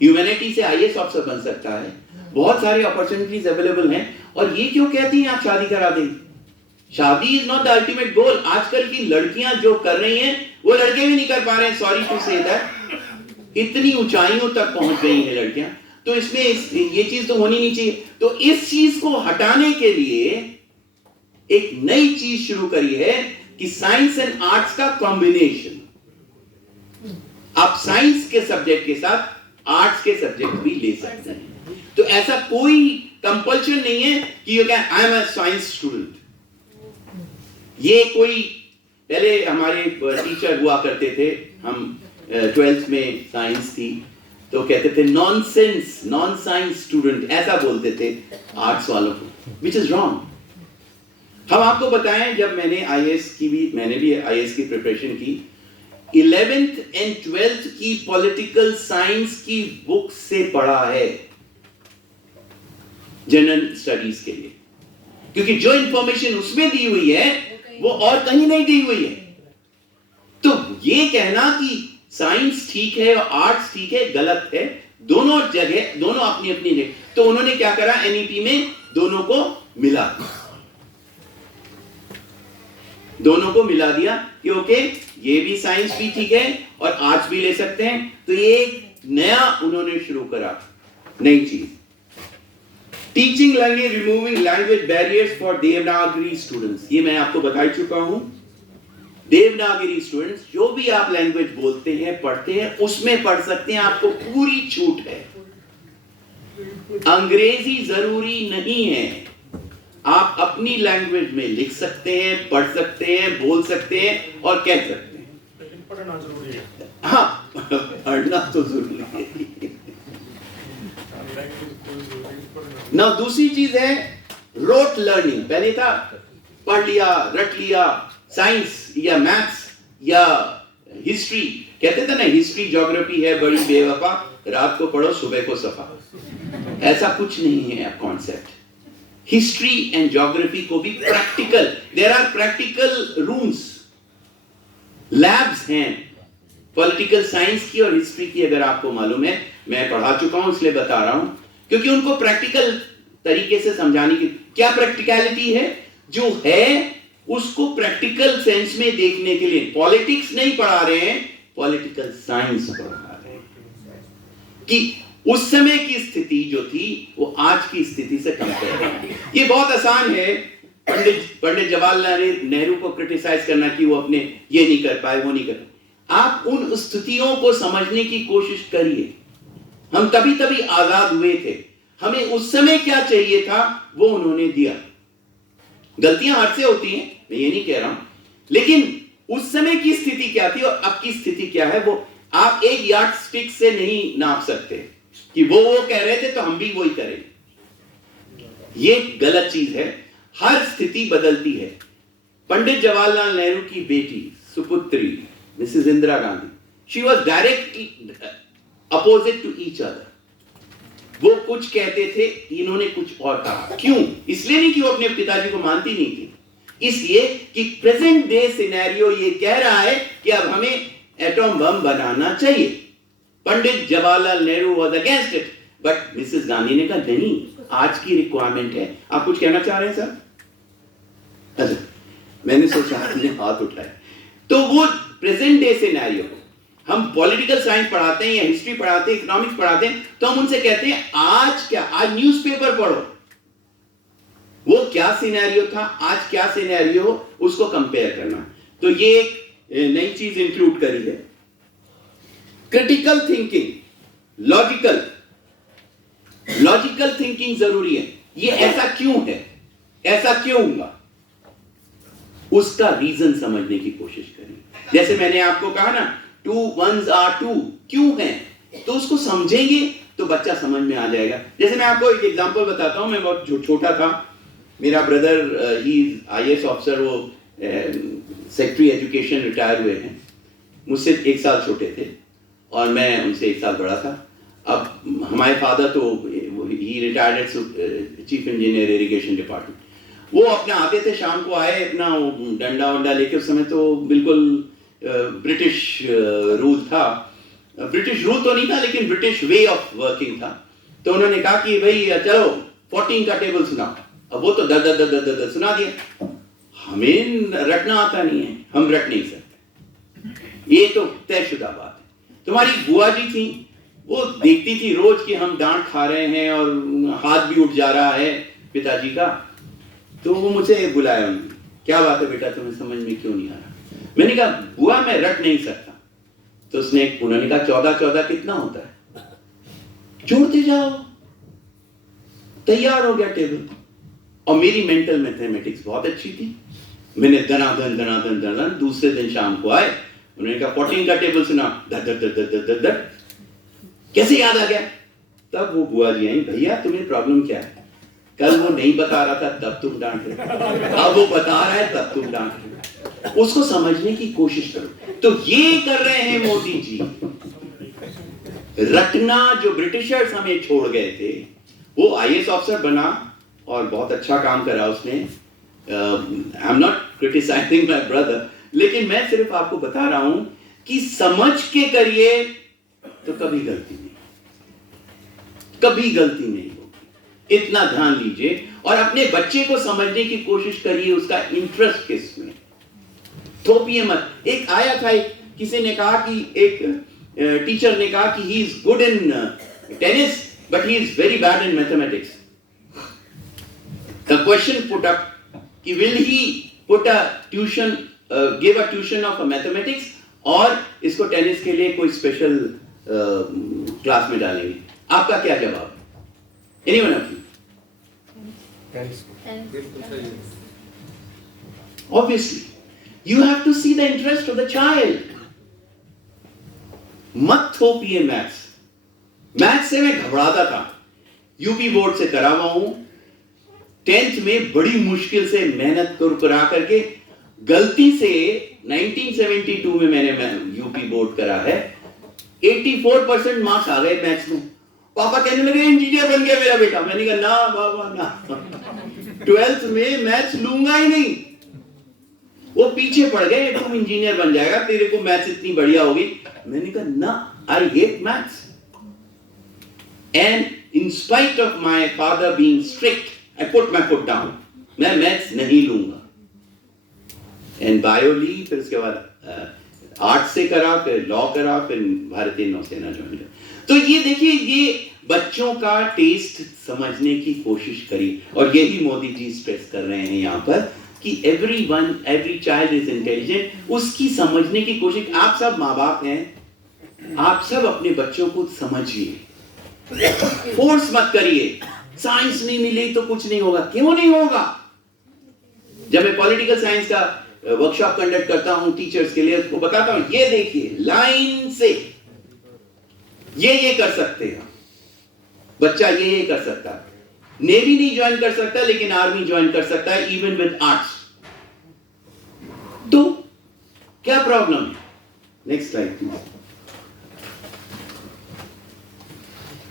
ह्यूमैनिटी से आईएएस ऑफिसर बन सकता है, बहुत सारी अपॉर्चुनिटीज अवेलेबल हैं, और ये क्यों कहती हैं आप शादी करा दें? शादी is not the ultimate goal. आजकल की लड़कियां जो कर रही हैं वो लड़के भी नहीं कर पा रहे हैं, सॉरी टू से दैट। इतनी ऊंचाइयों तक पहुंच गई हैं लड़कियां, तो इसमें ये चीज तो होनी नहीं चाहिए। तो इस चीज को हटाने के लिए एक नई चीज शुरू करी है कि साइंस एंड आर्ट्स का कॉम्बिनेशन। आप साइंस के सब्जेक्ट के साथ आर्ट्स के सब्जेक्ट भी ले सकते हैं। तो ऐसा कोई कंपल्शन नहीं है कि you can, I am a science student. ये कोई, पहले हमारे टीचर हुआ करते थे, हम 12th में साइंस थी तो कहते थे नॉनसेंस, नॉन साइंस स्टूडेंट, ऐसा बोलते थे आर्ट्स वालों को, विच इज रॉन्ग। हम आपको बताएं, जब मैंने मैंने भी आईएएस की प्रिपरेशन की, 11th एंड 12th की पॉलिटिकल साइंस की बुक से पढ़ा है जनरल स्टडीज के लिए, क्योंकि जो इंफॉर्मेशन उसमें दी हुई है वो और कहीं नहीं दी हुई है। तो ये कहना कि साइंस ठीक है और आर्ट्स ठीक है, गलत है। दोनों जगह, दोनों अपनी अपनी जगह। तो उन्होंने क्या करा, एनईपी में दोनों को मिला दिया कि ओके ये भी साइंस भी ठीक है और आर्ट्स भी ले सकते हैं। तो ये नया उन्होंने शुरू करा, नई चीज। Teaching language, removing language barriers for Devanagari students. ये मैं आपको बता चुका हूं। देवनागरी स्टूडेंट्स, जो भी आप लैंग्वेज बोलते हैं, पढ़ते हैं, उसमें पढ़ सकते हैं, आपको पूरी छूट है। अंग्रेजी जरूरी नहीं है, आप अपनी लैंग्वेज में लिख सकते हैं, पढ़ सकते हैं, बोल सकते हैं और कह सकते हैं। लेकिन पढ़ना जरूरी है। हाँ, पढ़ना तो जरूरी है ना। दूसरी चीज है रोट लर्निंग। पहले था पढ़ लिया, रट लिया, साइंस या मैथ्स या हिस्ट्री, कहते थे ना हिस्ट्री ज्योग्राफी है बड़ी बेवफा, रात को पढ़ो सुबह को सफा। ऐसा कुछ नहीं है कॉन्सेप्ट। हिस्ट्री एंड ज्योग्राफी को भी practical, there are practical rooms, labs हैं पॉलिटिकल साइंस की और हिस्ट्री की। अगर आपको मालूम है, मैं पढ़ा चुका हूं इसलिए बता रहा हूं, क्योंकि उनको प्रैक्टिकल तरीके से समझाने की क्या प्रैक्टिकलिटी है, जो है उसको प्रैक्टिकल सेंस में देखने के लिए पॉलिटिक्स नहीं पढ़ा रहे हैं, पॉलिटिकल साइंस पढ़ा रहे हैं कि उस समय की स्थिति जो थी वो आज की स्थिति से कंपेयर करना। ये बहुत आसान है पंडित जवाहरलाल नेहरू को क्रिटिसाइज करना कि वो अपने ये नहीं कर पाए, वो नहीं कर पाए। आप उन स्थितियों को समझने की कोशिश करिए। हम तभी आजाद हुए थे, हमें उस समय क्या चाहिए था वो उन्होंने दिया। गलतियां हर से होती हैं, मैं ये नहीं कह रहा हूं, लेकिन उस समय की स्थिति क्या थी और अब की स्थिति क्या है, वो आप एक यार्ड स्टिक से नहीं नाप सकते कि वो कह रहे थे तो हम भी वही करें। ये गलत चीज है। हर स्थिति बदलती है। पंडित जवाहरलाल नेहरू की बेटी सुपुत्री Mrs Indira Gandhi, she was directly opposite to each other. वो कुछ कहते थे, इन्होंने कुछ और कहा। क्यों? इसलिए नहीं कि वो अपने पिताजी को मानती नहीं थी, इसलिए कि प्रेजेंट डे सिनेरियो ये कह रहा है कि अब हमें एटॉम बम बनाना चाहिए। Pandit Jawaharlal Nehru was against it, but Mrs Gandhi ने कहा नहीं, आज की रिक्वायरमेंट है। आप कुछ कहना चाह रहे हैं सर? अच्छा, मैंने सोचा आपने हाथ उठाया। तो वो प्रेजेंट डे सिनेरियो, हम पॉलिटिकल साइंस पढ़ाते हैं या हिस्ट्री पढ़ाते हैं, इकोनॉमिक्स पढ़ाते हैं, तो हम उनसे कहते हैं आज क्या, आज न्यूज़पेपर पढ़ो, वो क्या सिनेरियो था, आज क्या सिनेरियो, उसको कंपेयर करना। तो ये एक नई चीज इंक्लूड करी है। क्रिटिकल थिंकिंग, लॉजिकल थिंकिंग जरूरी है। ये ऐसा क्यों है, ऐसा क्यों हुआ, उसका रीजन समझने की कोशिश करें। जैसे मैंने आपको कहा ना, 2 1s are 2 क्यों है, तो उसको समझेंगे तो बच्चा समझ में आ जाएगा। जैसे मैं आपको एक एग्जांपल बताता हूँ, मैं बहुत छोटा था, मेरा ब्रदर ही IAS ऑफिसर, वो सेक्रेटरी एजुकेशन रिटायर हुए हैं, मुझसे 1 साल छोटे थे और मैं उनसे 1 साल बड़ा था। अब हमारे फादर तो he retired as chief engineer irrigation department, वो अपना आते थे, शाम को आए अपना डंडा वंडा लेके, उस समय तो बिल्कुल ब्रिटिश रूल था, ब्रिटिश रूल तो नहीं था लेकिन ब्रिटिश वे ऑफ वर्किंग था। तो उन्होंने कहा कि भाई चलो 14 का टेबल सुनाओ। अब वो तो दर सुना दिया, हमें रटना आता नहीं है, हम रट नहीं सकते, ये तो तयशुदा बात है। तुम्हारी बुआ जी थी, वो देखती थी रोज कि हम डांट खा रहे हैं और हाथ भी उठ जा रहा है पिताजी का, तो वो मुझे बुलाया, उन्होंने, क्या बात है बेटा, तुम्हें समझ में क्यों नहीं आ रहा? मैंने कहा बुआ मैं रट नहीं सकता। तो उन्होंने कहा 14 कितना होता है, जोड़ते जाओ, तैयार हो गया टेबल। और मेरी मेंटल मैथमेटिक्स बहुत अच्छी थी, मैंने दनादन दूसरे दिन शाम को आए, उन्होंने कहा 14 का टेबल सुना, दर कैसे याद आ गया? तब वो बुआ जी आई, भैया तुम्हें प्रॉब्लम क्या है? कल वो नहीं बता रहा था तब तुम डांट रहे, अब वो बता रहा है तब तुम डांट रहे। उसको समझने की कोशिश करो। तो ये कर रहे हैं मोदी जी, रटना जो ब्रिटिशर्स हमें छोड़ गए थे। वो IAS ऑफिसर बना और बहुत अच्छा काम करा उसने। I am not criticising my brother, लेकिन मैं सिर्फ आपको बता रहा हूं कि समझ के करिए तो कभी गलती नहीं होगी। इतना ध्यान लीजिए और अपने बच्चे को समझने की कोशिश करिए, उसका इंटरेस्ट किस में, थोपिए मत। एक आया था, किसी ने कहा कि एक टीचर ने कहा कि he is good in tennis but he is very bad in mathematics. The question put up कि will he put a tuition, give a tuition of mathematics, और इसको टेनिस के लिए कोई स्पेशल क्लास में डालेंगे? आपका क्या जवाब है? Anyone of you? Obviously, you have to see the interest of the child. मत थोपिए मैथ्स। मैथ्स से मैं घबराता था, यूपी बोर्ड से करा हुआ हूं, 10th में बड़ी मुश्किल से मेहनत करा करके, गलती से 1972 में मैंने यूपी बोर्ड करा है, 84% मार्क्स आ गए मैथ्स में। पापा कहने लगे इंजीनियर बन गया मेरा बेटा। मैंने कहा ना बाबा ना, 12th में मैथ्स लूंगा ही नहीं। वो पीछे पड़ गए, तुम इंजीनियर बन जाएगा, तेरे को मैथ्स इतनी बढ़िया होगी। मैंने कहा ना, I hate maths. And in spite of my father being strict, I put my foot down, मैं मैथ्स नहीं लूंगा। एंड बायो ली, फिर उसके बाद आर्ट से करा, फिर लॉ करा, फिर भारतीय नौसेना ज्वाइन करा। तो ये देखिए, ये बच्चों का टेस्ट समझने की कोशिश करी, और यही मोदी जी स्ट्रेस कर रहे हैं यहाँ पर कि every child is intelligent, उसकी समझने की कोशिश। आप सब माँ बाप हैं, आप सब अपने बच्चों को समझिए, फोर्स मत करिए। साइंस नहीं मिली तो कुछ नहीं होगा, क्यों नहीं होगा? जब मैं पॉलिटिकल साइंस का वर्कशॉप कंडक्ट करता हूं टीचर्स के लिए, उसको बताता हूं, ये देखिए लाइन से ये कर सकते हैं, बच्चा ये कर सकता है, नेवी नहीं ज्वाइन कर सकता लेकिन आर्मी ज्वाइन कर सकता है, इवन विद आर्ट्स। तो क्या प्रॉब्लम है? Next slide please.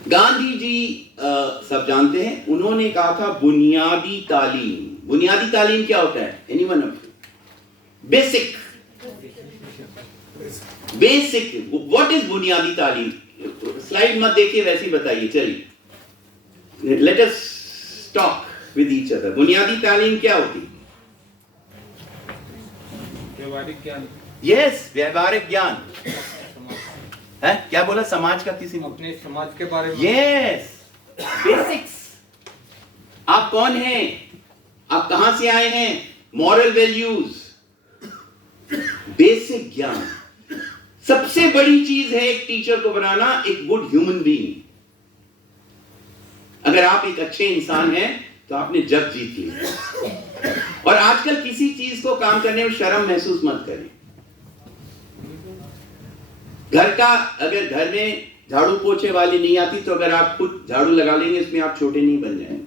Gandhi ji सब जानते हैं, उन्होंने कहा था बुनियादी तालीम। बुनियादी तालीम क्या होता है? Anyone of you? Basic. What is बुनियादी तालीम? स्लाइड मत देखिए, वैसे ही बताइए। चलिए, let us talk with each other. बुनियादी तालीम क्या होती? व्यवहारिक ज्ञान। यस, व्यवहारिक ज्ञान है। क्या बोला? समाज का किसी ने? अपने समाज के बारे में। Yes, basics. आप कौन हैं, आप कहां से आए हैं, मॉरल वैल्यूज, बेसिक ज्ञान। सबसे बड़ी चीज है एक टीचर को बनाना एक गुड ह्यूमन बीइंग। अगर आप एक अच्छे इंसान हैं तो आपने जग जीत लिया। और आजकल किसी चीज को काम करने में शर्म महसूस मत करें। घर में झाड़ू पोछे वाली नहीं आती, तो अगर आप खुद झाड़ू लगा लेंगे इसमें आप छोटे नहीं बन जाएंगे।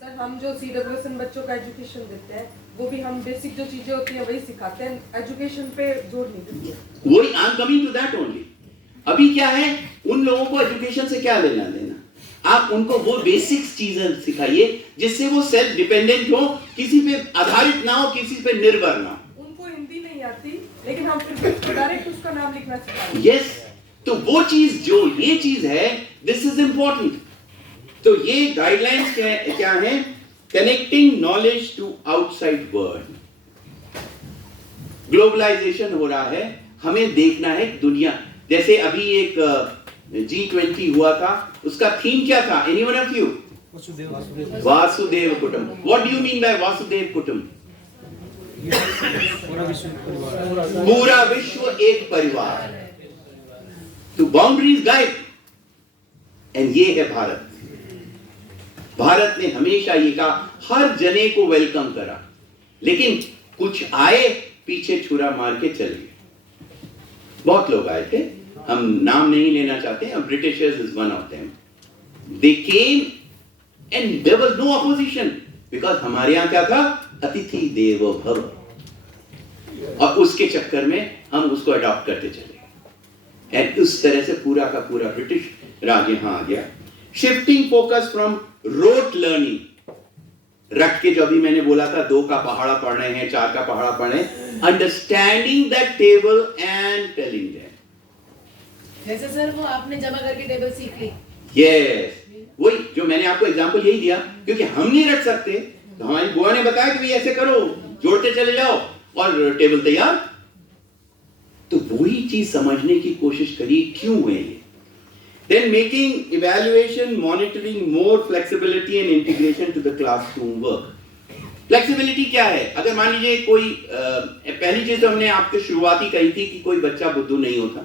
सर हम जो CWSN बच्चों का एजुकेशन देते हैं वो भी हम बेसिक जो चीजें होती हैं वही सिखाते हैं, एजुकेशन पे जोर नहीं देते। वही I am coming to that only. अभी क्या है, उन लोगों को एजुकेशन से क्या लेना देना, आप उनको वो बेसिक्स चीजें सिखाइए जिससे वो सेल्फ डिपेंडेंट हो, किसी पे आधारित ना हो, किसी पे निर्भर ना हो। उनको हिंदी नहीं आती लेकिन हम फिर डायरेक्ट उसका नाम लिखना सिखाते हैं। यस, तो वो चीज जो ये चीज है, दिस इज इंपॉर्टेंट। तो ये गाइडलाइंस क्या है, connecting knowledge to outside world. Globalisation हो रहा है, हमें देखना है दुनिया। जैसे अभी एक G20 हुआ था, उसका थीम क्या था? Anyone of you? वासुदेव कुटुंब। What do you mean by वासुदेव कुटुंब? पूरा विश्व एक परिवार। तो बाउंड्रीज गायब, एंड ये है भारत। भारत ने हमेशा ये कहा, हर जने को वेलकम करा, लेकिन कुछ आए पीछे छुरा मार के चले गए। बहुत लोग आए थे, हम नाम नहीं लेना चाहते, Britishers is one of them. They came and there was no opposition, because हमारे यहां क्या था, अतिथि देवो भव, और उसके चक्कर में हम उसको अडॉप्ट करते चले गए, एंड उस तरह से पूरा का पूरा ब्रिटिश राज यहां आ गया। Shifting focus from rote learning, रट के जो अभी मैंने बोला था, 2 का पहाड़ा पढ़ रहे हैं, 4 का पहाड़ा पढ़ रहे हैं, understanding that table and telling them. जैसे सर वो आपने जमा करके टेबल सीख ली। यस, वही जो मैंने आपको एग्जांपल यही दिया, क्योंकि हम नहीं रट सकते, तो हमारी बुआ ने बताया कि भाई ऐसे करो, जोड़ते चले जाओ और टेबल तैयार। तो वही चीज समझने की कोशिश करिए, क्यों है ये। Then making evaluation, monitoring more flexibility and integration to the classroom work. Flexibility क्या है? अगर मान लीजिए कोई पहली चीज तो हमने आपके शुरुआती कही थी कि कोई बच्चा बुद्धू नहीं होता,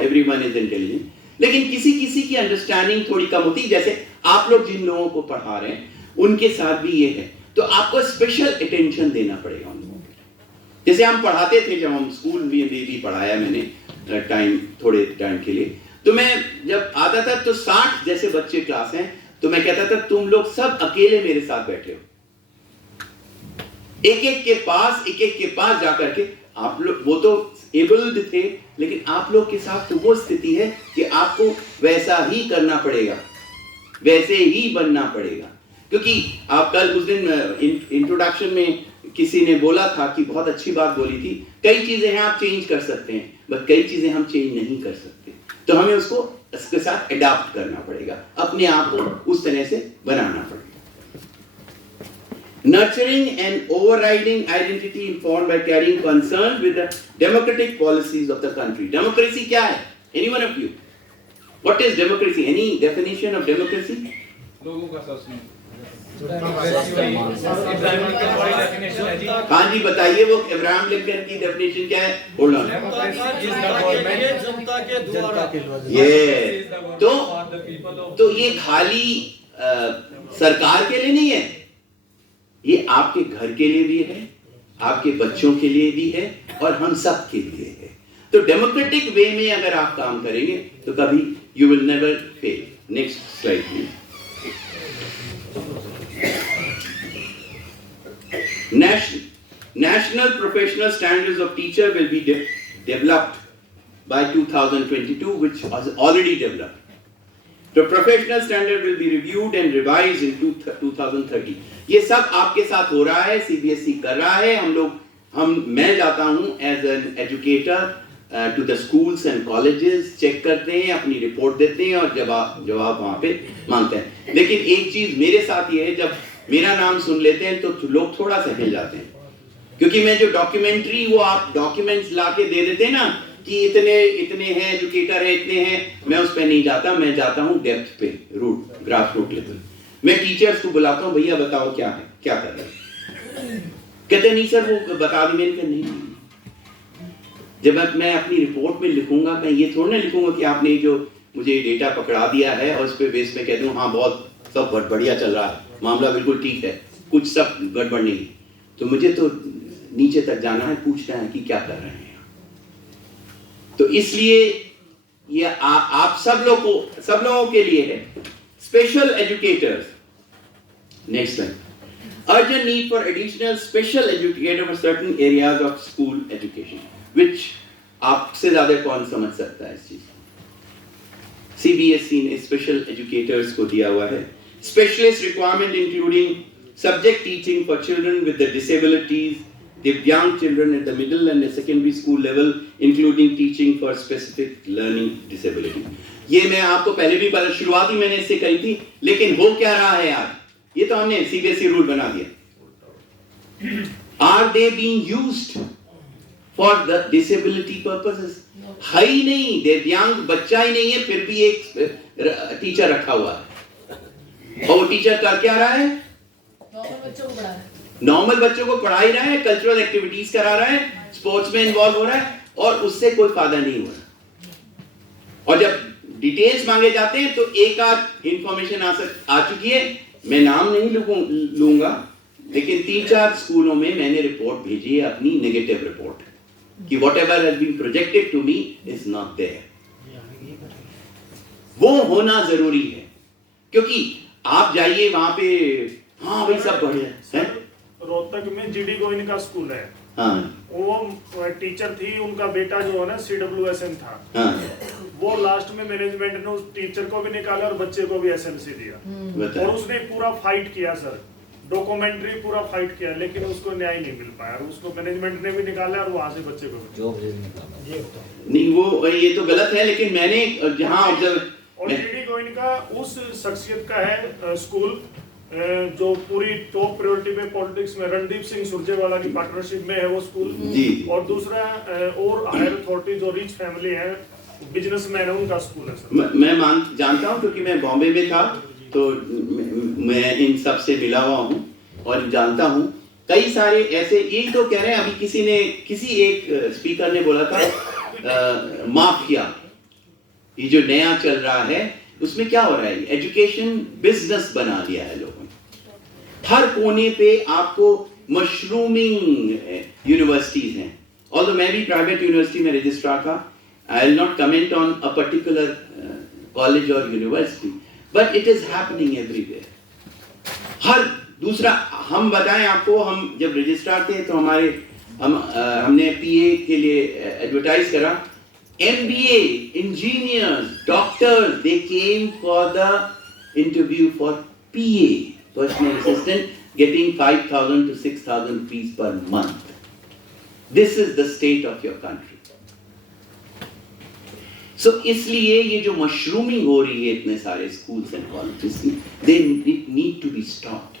everyone is intelligent, लेकिन किसी किसी की अंडरस्टैंडिंग थोड़ी कम होती है। जैसे आप लोग जिन लोगों को पढ़ा रहे हैं उनके साथ भी ये है, तो आपको स्पेशल अटेंशन देना पड़ेगा उन लोगों को। जैसे हम पढ़ाते थे, जब हम स्कूल में भी पढ़ाया मैंने थोड़े टाइम के लिए, तो मैं जब आता था तो 60 जैसे बच्चे क्लास हैं, तो मैं कहता था तुम लोग सब अकेले मेरे साथ बैठे हो, एक एक के पास जाकर के आप लोग, वो तो एबल्ड थे, लेकिन आप लोग के साथ तो वो स्थिति है कि आपको वैसा ही करना पड़ेगा, वैसे ही बनना पड़ेगा। क्योंकि आप कल उस दिन इंट्रोडक्शन में किसी ने बोला था कि बहुत अच्छी बात बोली थी, कई चीजें हैं आप चेंज कर सकते हैं, बट कई चीजें हम चेंज नहीं कर सकते, तो हमें उसके साथ अडॉप्ट करना पड़ेगा, अपने आप को उस तरह से बनाना पड़ेगा। Nurturing and overriding identity informed by carrying concern with the democratic policies of the country. Democracy क्या है? Anyone of you? What is democracy? Any definition of democracy? लोगों का शासन। हाँ जी बताइए, वो इब्राहिम लिंकन की डेफिनेशन क्या है? Hold on. ये तो ये खाली सरकार के लिए नहीं है, ये आपके घर के लिए भी है, आपके बच्चों के लिए भी है, और हम सब के लिए है। तो डेमोक्रेटिक वे में अगर आप काम करेंगे तो कभी you will never fail. Next slide please. National professional standards of teacher will be developed by 2022, which was already developed. The professional standard will be reviewed and revised in 2030. ये सब आपके साथ हो रहा है, CBSE कर रहा है। मैं जाता हूँ as an educator to the schools and colleges, check करते हैं, अपनी रिपोर्ट देते हैं और जवाब वहाँ पे मांगते हैं। लेकिन एक चीज मेरे साथ ये है, जब मेरा नाम सुन लेते हैं तो लोग थोड़ा सा हिल जाते हैं, क्योंकि मैं जो डॉक्यूमेंट्री, वो आप डॉक्यूमेंट्स लाके दे देते हैं ना कि इतने हैं एजुकेटर है, इतने हैं, मैं उस पे नहीं जाता, मैं जाता हूँ डेप्थ पे, रूट, ग्रास रूट लेवल। मैं टीचर्स को बुलाता हूँ, भैया बताओ क्या है, क्या कर रहे हैं। कहते नहीं सर वो बता दी, मैंने कहा नहीं, जब मैं अपनी रिपोर्ट में लिखूंगा, मैं ये थोड़ा ना लिखूंगा कि आपने जो मुझे डेटा पकड़ा दिया है और उस पे बेस में कह दूं हाँ बहुत सब बढ़िया चल रहा है, मामला बिल्कुल ठीक है, कुछ सब गड़बड़ नहीं। तो मुझे तो नीचे तक जाना है, पूछना है कि क्या कर रहे हैं। तो इसलिए ये आप सब लोगों के लिए है। Special educators, next slide. Urgent need for additional special educator for certain areas of school education, which आपसे ज्यादा कौन समझ सकता है इस चीज को? CBSE ने स्पेशल एजुकेटर्स को दिया हुआ है। Specialist requirement including subject teaching for children with the disabilities, divyang children at the middle and the secondary school level, including teaching for specific learning disability. ये मैं आपको पहले भी शुरुआत ही मैंने इससे करी थी, लेकिन हो क्या रहा है यार? ये तो हमने CBSE रूल बना दिया। Are they being used for the disability purposes? है ही नहीं, दिव्यांग बच्चा ही नहीं है, फिर भी एक टीचर रखा हुआ है। और वो टीचर कर क्या रहा है? नॉर्मल बच्चों को पढ़ा ही रहा है, कल्चरल एक्टिविटीज करा रहा है, स्पोर्ट्स में इन्वॉल्व हो रहा है, और उससे कोई फायदा नहीं हो रहा। और जब डिटेल्स मांगे जाते हैं तो एक आध इंफॉर्मेशन आ चुकी है, मैं नाम नहीं लूंगा, लेकिन 3-4 स्कूलों में मैंने रिपोर्ट भेजी है, अपनी नेगेटिव रिपोर्ट, कि whatever has been projected to me is not there. वो होना जरूरी है, क्योंकि आप जाइए वहां पे, हाँ भाई सब बढ़िया है। रोहतक में जीडी गोइन का स्कूल है, हाँ, वो टीचर थी, उनका बेटा जो है ना CWSM था, हाँ, वो लास्ट में मैनेजमेंट ने उस टीचर को भी निकाला और बच्चे को भी SMC दिया, और उसने पूरा फाइट किया सर, डॉक्यूमेंट्री पूरा फाइट किया, लेकिन उसको न्याय नहीं मिल पाया, उसको मैनेजमेंट ने भी निकाला और वहां से बच्चे को भी नहीं, वो ये तो गलत है, लेकिन मैंने जहां और जीडी गोइन का उस शख्सियत का है स्कूल जो पूरी टॉप प्रायोरिटी पे पॉलिटिक्स में रणदीप सिंह सुरजेवाला की पार्टनरशिप में है वो स्कूल जी। और दूसरा और हायर अथॉरिटी जो रिच फैमिली है, बिजनेसमैन है, उनका स्कूल है सर। मैं जानता हूं, क्योंकि मैं बॉम्बे में था, तो मैं इन सब से मिला हुआ हूं और जानता हूं। कई सारे ऐसे, यही तो कह रहे हैं, अभी किसी एक स्पीकर ने बोला था माफिया, ये जो नया चल रहा है, उसमें क्या हो रहा है? एजुकेशन बिजनेस बना लिया है लोगों ने। हर कोने पे आपको मशरूमिंग यूनिवर्सिटीज हैं। ऑल्दो मैं भी प्राइवेट यूनिवर्सिटी में रजिस्ट्रार था, I will not comment on a particular college और university, but it is happening everywhere. हर दूसरा, हम बताएं आपको, हम जब रजिस्ट्रार थे तो हमने PA के लिए एडवर्टाइज करा, MBA, engineers, doctors, they came for the interview for PA, personal assistant, getting 5,000 to 6,000 rupees per month. This is the state of your country. So, इसलिए ये जो मशरूमिंग हो रही है इतने सारे schools and colleges, they need to be stopped.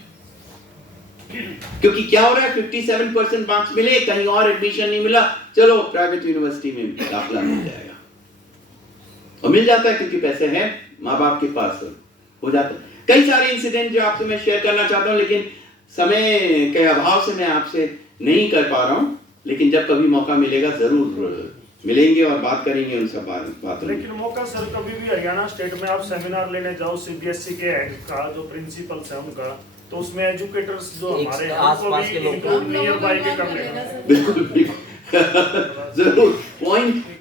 क्योंकि क्या हो रहा है, 57% मार्क्स मिले, कहीं और एडमिशन नहीं मिला, चलो प्राइवेट यूनिवर्सिटी में दाखिला मिल जाएगा, और मिल जाता है क्योंकि पैसे हैं माँ बाप के पास, हो जाता है। कई सारे इंसिडेंट जो आपसे मैं शेयर करना चाहता हूँ, लेकिन समय के अभाव से मैं आपसे नहीं कर पा रहा हूँ, लेकिन जब कभी मौका मिलेगा जरूर मिलेंगे और बात करेंगे उन सब बातों। लेकिन मौका सर कभी भी हरियाणा स्टेट में आप सेमिनार लेने जाओ CBSE के हेड का, जो प्रिंसिपल्स है उनका, तो उसमें एजुकेटर्स जो हमारे आसपास के लोग नियर बाय के कर लेना। बिल्कुल जरूर,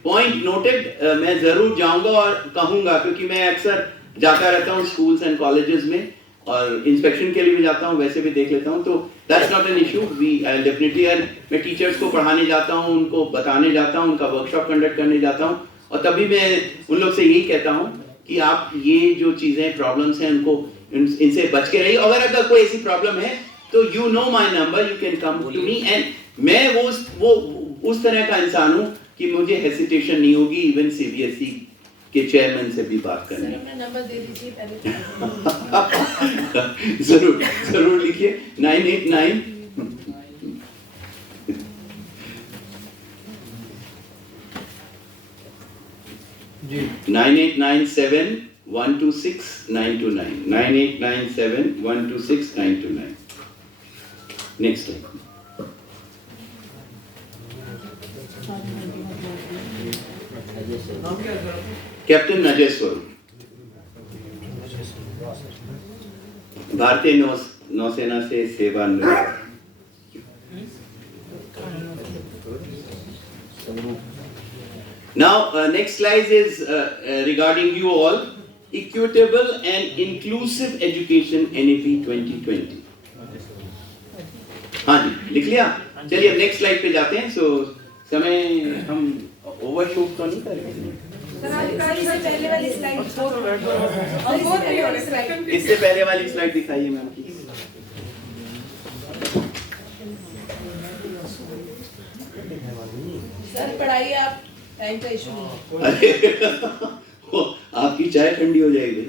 पॉइंट नोटेड। मैं जरूर जाऊंगा और कहूंगा, क्योंकि मैं अक्सर जाता रहता हूँ स्कूल्स एंड कॉलेजेस में, और इंस्पेक्शन के लिए भी जाता हूँ, वैसे भी देख लेता हूँ, तो that's not an issue. We definitely, मैं टीचर्स को पढ़ाने जाता हूँ, उनको बताने जाता हूँ, उनका वर्कशॉप कंडक्ट करने जाता हूँ, और तभी मैं उन लोग से यही कहता हूँ कि आप ये जो चीजें प्रॉब्लम्स हैं उनको इनसे बच के रहिए। अगर कोई ऐसी प्रॉब्लम है तो you know my number, you can come to me, and मैं वो उस तरह का इंसान हूँ कि मुझे हेसिटेशन नहीं होगी इवन CBSE के चेयरमैन से भी बात करने। सर अपना नंबर दे दीजिए पहले। जरूर लिखिए 989 9897 126 929 9897 126 929। नेक्स्ट टाइम कैप्टन अजय स्वरूप, भारतीय नौसेना से सेवानिवृत्त। Now, next slide is regarding you all. Equitable and inclusive education NEP 2020. हाँ जी, लिख लिया? चलिए अब नेक्स्ट स्लाइड पे जाते हैं. सो समय हम ओवरशूट तो नहीं करेंगे. इससे पहले वाली स्लाइड इससे पहले वाली स्लाइड दिखाइए मैम प्लीज. सर पढ़ाइए आप, टाइम का इशू नहीं है. अरे आपकी चाय ठंडी हो जाएगी.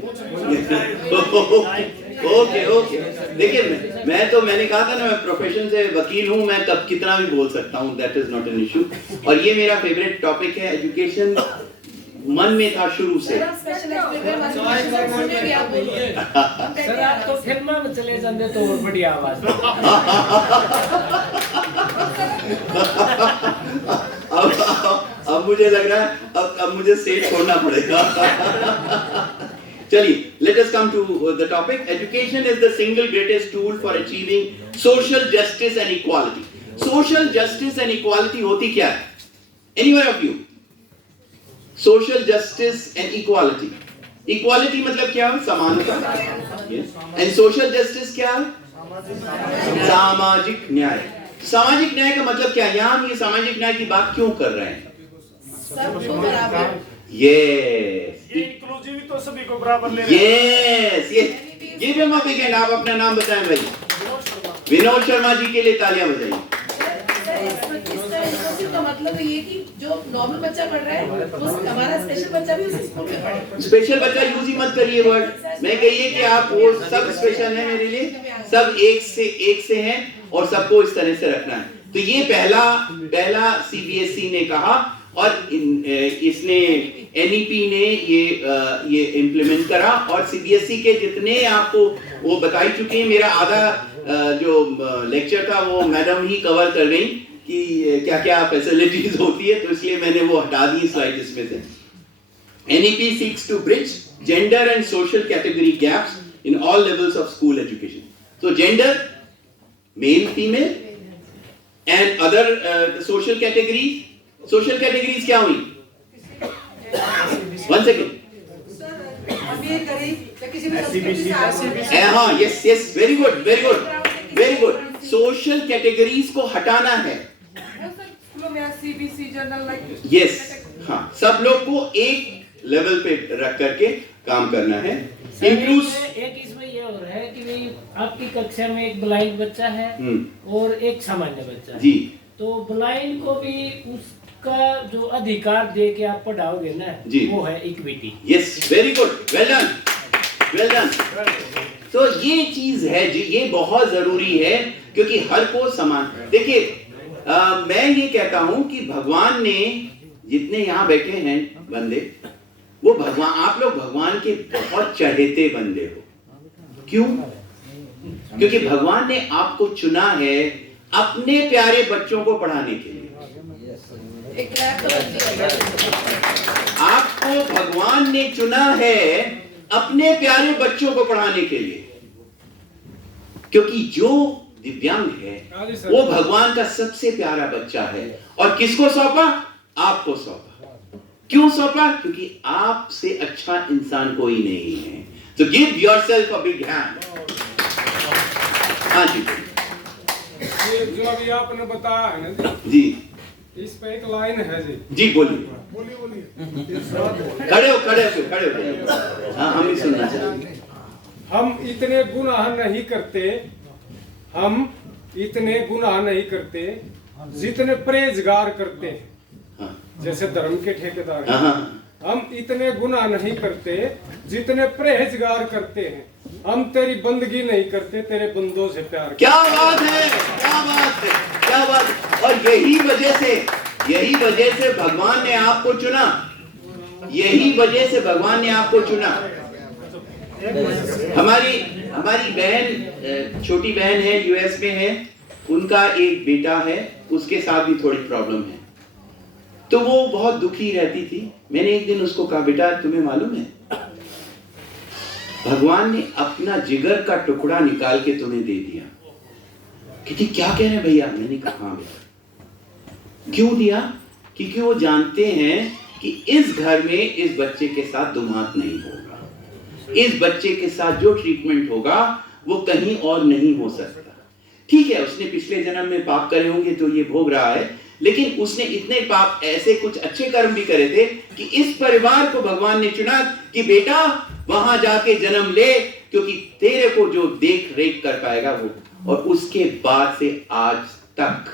Okay okay. देखिए मैंने कहा था ना, मैं प्रोफेशन से वकील हूँ, मैं तब कितना भी बोल सकता हूँ. That is not an issue. और ये मेरा फेवरेट टॉपिक है. एजुकेशन मन में था शुरू से. स्पेशल एजुकेशन में भी आप बोलिए. सर आप तो फिल्म में चले जाते तो और बड़ी आवाज. अब मुझे लग रहा है अब मुझे स्टेज छोड़ना पड़ेगा. चलिए, let us come to the topic. Education is the single greatest tool for achieving social justice and equality. Social justice and equality होती क्या है? Anyone of you? Social justice and equality. Equality मतलब क्या है? समानता. Yes. And social justice क्या है? सामाजिक न्याय. सामाजिक न्याय का मतलब क्या है? यहाँ हम ये सामाजिक न्याय की बात क्यों कर रहे हैं? सबको बराबर. Yes. ये इंक्लूसिव तो सभी को बराबर ले रहे हैं. Yes. ये भी हम आप अपना नाम बताएं भाई. विनोद शर्मा जी के लिए तालियां बजाइए. इसका इंक्लूसिव का मतलब ये कि जो नॉर्मल बच्चा पढ़ रहा है, वो हमारा स्पेशल बच्चा भी उसी स्कूल में पढ़े. स्पेशल बच्चा यूज ही मत करिए वर्ड. मैं कहिए कि आप वो सब स्पेशल है मेरे लिए, सब एक से हैं और सबको इस तरह से रखना है. तो ये पहला सीबीएसई ने कहा और इसने एनईपी ने ये इम्प्लीमेंट करा. और सीबीएसई के जितने आपको वो बताई चुके हैं. मेरा आधा जो लेक्चर था वो मैडम ही कवर कर गई कि क्या क्या फैसिलिटीज होती है, तो इसलिए मैंने वो हटा दी स्लाइड इसमें से. NEP seeks to bridge gender and social category gaps in all levels of school education. So gender, male female and other social categories. Social categories क्या हुई? 1 सेकेंड. हाँ, yes, very good. Social categories को हटाना है. Yes, हाँ, सब लोग को एक लेवल पे रख करके काम करना है. एक इसमें ये हो रहा है कि भाई आपकी कक्षा में एक ब्लाइंड बच्चा है और एक सामान्य बच्चा है. जी. तो ब्लाइंड को भी उसका जो अधिकार दे के आप पढ़ाओगे ना, वो है equity. Yes, very good, well done. तो ये चीज है जी, ये बहुत जरूरी है क्योंकि हर को समान. देखिए, मैं ये कहता हूं कि भगवान ने जितने यहाँ बैठे हैं बंदे, वो भगवान, आप लोग भगवान के बहुत चहेते बंदे हो. क्यों? क्योंकि भगवान ने आपको चुना है अपने प्यारे बच्चों को पढ़ाने के लिए. आपको भगवान ने चुना है अपने प्यारे बच्चों को पढ़ाने के लिए, क्योंकि जो दिव्यांग है वो भगवान का सबसे प्यारा बच्चा है. और किसको सौंपा? आपको सौंपा. क्यों सौंपा? क्योंकि आपसे अच्छा इंसान कोई नहीं है. तो गिव योरसेल्फ अ बिग हैंड. हाँ जी. ये जो अभी आपने बताया है ना जी, इस पे एक लाइन है जी बोलिए. बोलिए. खड़े हो. हाँ, हम ही सुनना चाहेंगे. हम इतने गुनाह नहीं करते जितने परहेजगार करते हैं. हाँ. जैसे धर्म के ठेकेदार हैं. हाँ. हम इतने गुनाह नहीं करते जितने परहेजगार करते हैं. हम तेरी बंदगी नहीं करते, तेरे बंदों से प्यार. क्या बात है. और यही वजह से भगवान ने आपको चुना. हमारी बहन, छोटी बहन है, यूएस में है. उनका एक बेटा है, उसके साथ भी थोड़ी प्रॉब्लम है. तो वो बहुत दुखी रहती थी. मैंने एक दिन उसको कहा, बेटा तुम्हें मालूम है भगवान ने अपना जिगर का टुकड़ा निकाल के तुम्हें दे दिया. कहती क्या कह रहे भैया? मैंने कहा हाँ बेटा. क्यों दिया? क्योंकि वो जानते हैं कि इस घर में इस बच्चे के साथ दुमात नहीं होगा, इस बच्चे के साथ जो ट्रीटमेंट होगा वो कहीं और नहीं हो सकता। ठीक है, उसने पिछले जन्म में पाप करे होंगे तो ये भोग रहा है, लेकिन उसने इतने पाप, ऐसे कुछ अच्छे कर्म भी करे थे कि इस परिवार को भगवान ने चुना कि बेटा वहां जाके जन्म ले, क्योंकि तेरे को जो देख रेख कर पाएगा वो। और उसके बाद से आज तक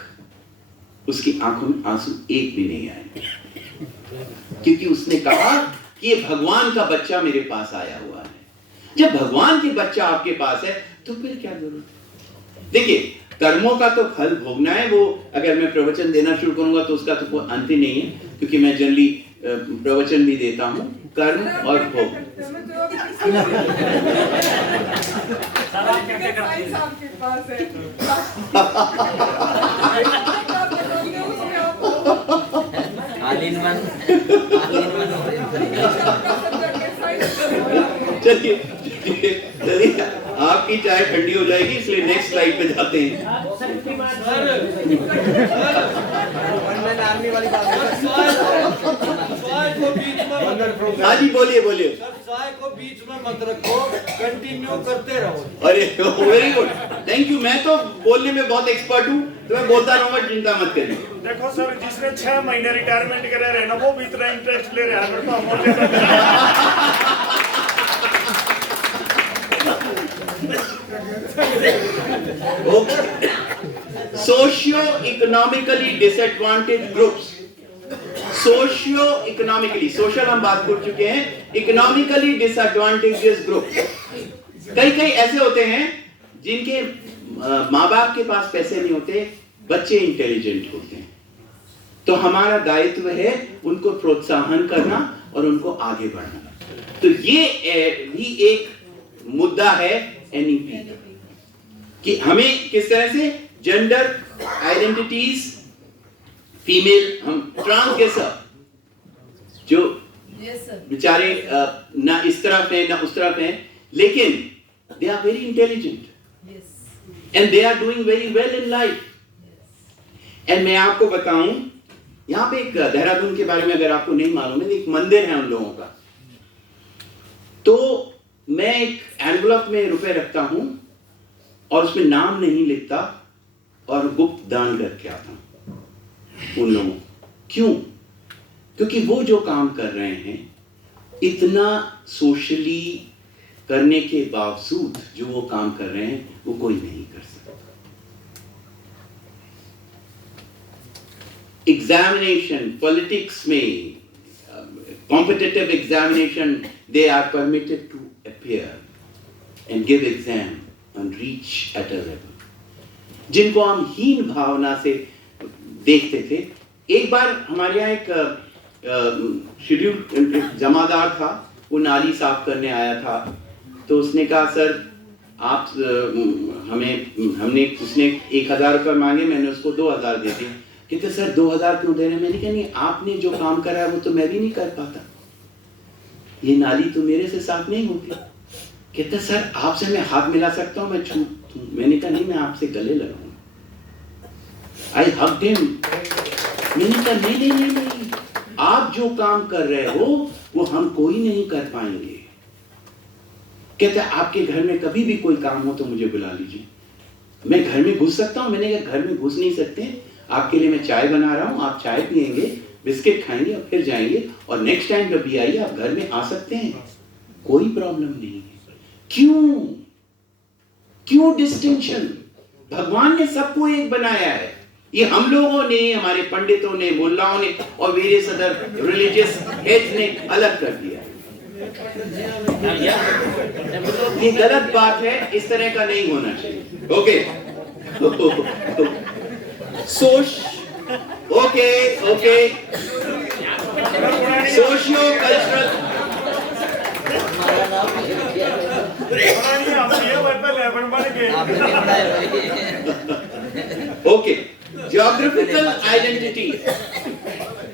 उसकी आंखों में आंसू एक भी नहीं आए, क्योंकि उसने कहा कि ये भगवान का बच्चा मेरे पास आया हुआ है। जब भगवान के बच्चा आपके पास है तो फिर क्या जरूरत है। देखिए, कर्मों का तो फल भोगना है, वो अगर मैं प्रवचन देना शुरू करूंगा तो उसका तो कोई अंत ही नहीं है, क्योंकि मैं जनरली प्रवचन भी देता हूं, कर्म और भोग। आपके पास है ऑल इन वन चलिए चलिए, आपकी चाय ठंडी हो जाएगी, इसलिए नेक्स्ट स्लाइड पे जाते हैं। हाँ जी, बोलिए बोलिए। चाय को बीच में मत रखो, कंटिन्यू करते रहो। अरे वेरी गुड, थैंक यू। मैं तो बोलने में बहुत एक्सपर्ट हूँ, तो मैं बोलता रहूंगा, चिंता मत करिए। देखो सर, जिसने 6 महीने रिटायरमेंट करे रहे ना, वो भी इतना इंटरेस्ट ले रहा है। Socio economically disadvantage groups, socio economically, social हम बात कर चुके हैं, इकोनॉमिकली डिसएडवांटेजेस ग्रुप। कई कई ऐसे होते हैं जिनके माँ बाप के पास पैसे नहीं होते, बच्चे इंटेलिजेंट होते हैं, तो हमारा दायित्व है उनको प्रोत्साहन करना और उनको आगे बढ़ाना। तो ये भी एक मुद्दा है एनईपी कि हमें किस तरह से जेंडर आइडेंटिटीज, फीमेल, हम ट्रांसग्रेसर जो बेचारे ना इस तरफ है ना उस तरफ है, लेकिन they are very intelligent and they are doing very well in life. And मैं आपको बताऊं, यहाँ पे एक देहरादून के बारे में अगर आपको नहीं मालूम है, एक मंदिर है उन लोगों का, तो मैं एक एनवलप में रुपए रखता हूं और उसमें नाम नहीं लिखता और गुप्त दान करके आता हूं उन लोगों। क्यों? क्योंकि वो जो काम कर रहे हैं, इतना सोशली करने के बावजूद जो वो काम कर रहे हैं, वो कोई नहीं कर सकता। एग्जामिनेशन, पॉलिटिक्स में, competitive examination, they are permitted to appear and give exam and reach at a level जिनको हम हीन भावना से देखते थे। एक बार हमारे यहाँ एक शेड्यूल जमादार था, वो नाली साफ करने आया था, तो उसने कहा सर आप उसने 1000 रुपये मांगे, मैंने उसको 2000 दे दिए। कहते सर 2000 क्यों दे रहे हैं? मैंने कहा नहीं, आपने जो काम करा है वो तो मैं भी नहीं कर पाता, ये नाली तो मेरे से साफ नहीं होती। कहता सर आपसे मैं हाथ मिला सकता हूँ, मैं छू। मैंने कहा नहीं, मैं आपसे गले लगाऊंगा। आई हग्ड हिम। मैंने कहा नहीं नहीं नहीं नहीं, आप जो काम कर रहे हो वो हम कोई नहीं कर पाएंगे। कहता आपके घर में कभी भी कोई काम हो तो मुझे बुला लीजिए, मैं घर में घुस सकता हूँ। मैंने कहा घर में घुस नहीं सकते, आपके लिए मैं चाय बना रहा हूँ, आप चाय पियेंगे, बिस्किट खाएंगे और फिर जाएंगे, और नेक्स्ट टाइम जब भी आइए आप घर में आ सकते हैं, कोई प्रॉब्लम नहीं है। क्यों डिस्टिंक्शन? भगवान ने सबको एक बनाया है, ये हम लोगों ने, हमारे पंडितों ने, मुल्लाओं ने और वेरियस अदर रिलीजियस हेड्स ने अलग कर दिया। ये गलत बात है, इस तरह का नहीं होना चाहिए। Okay okay socio cultural, okay geographical identity.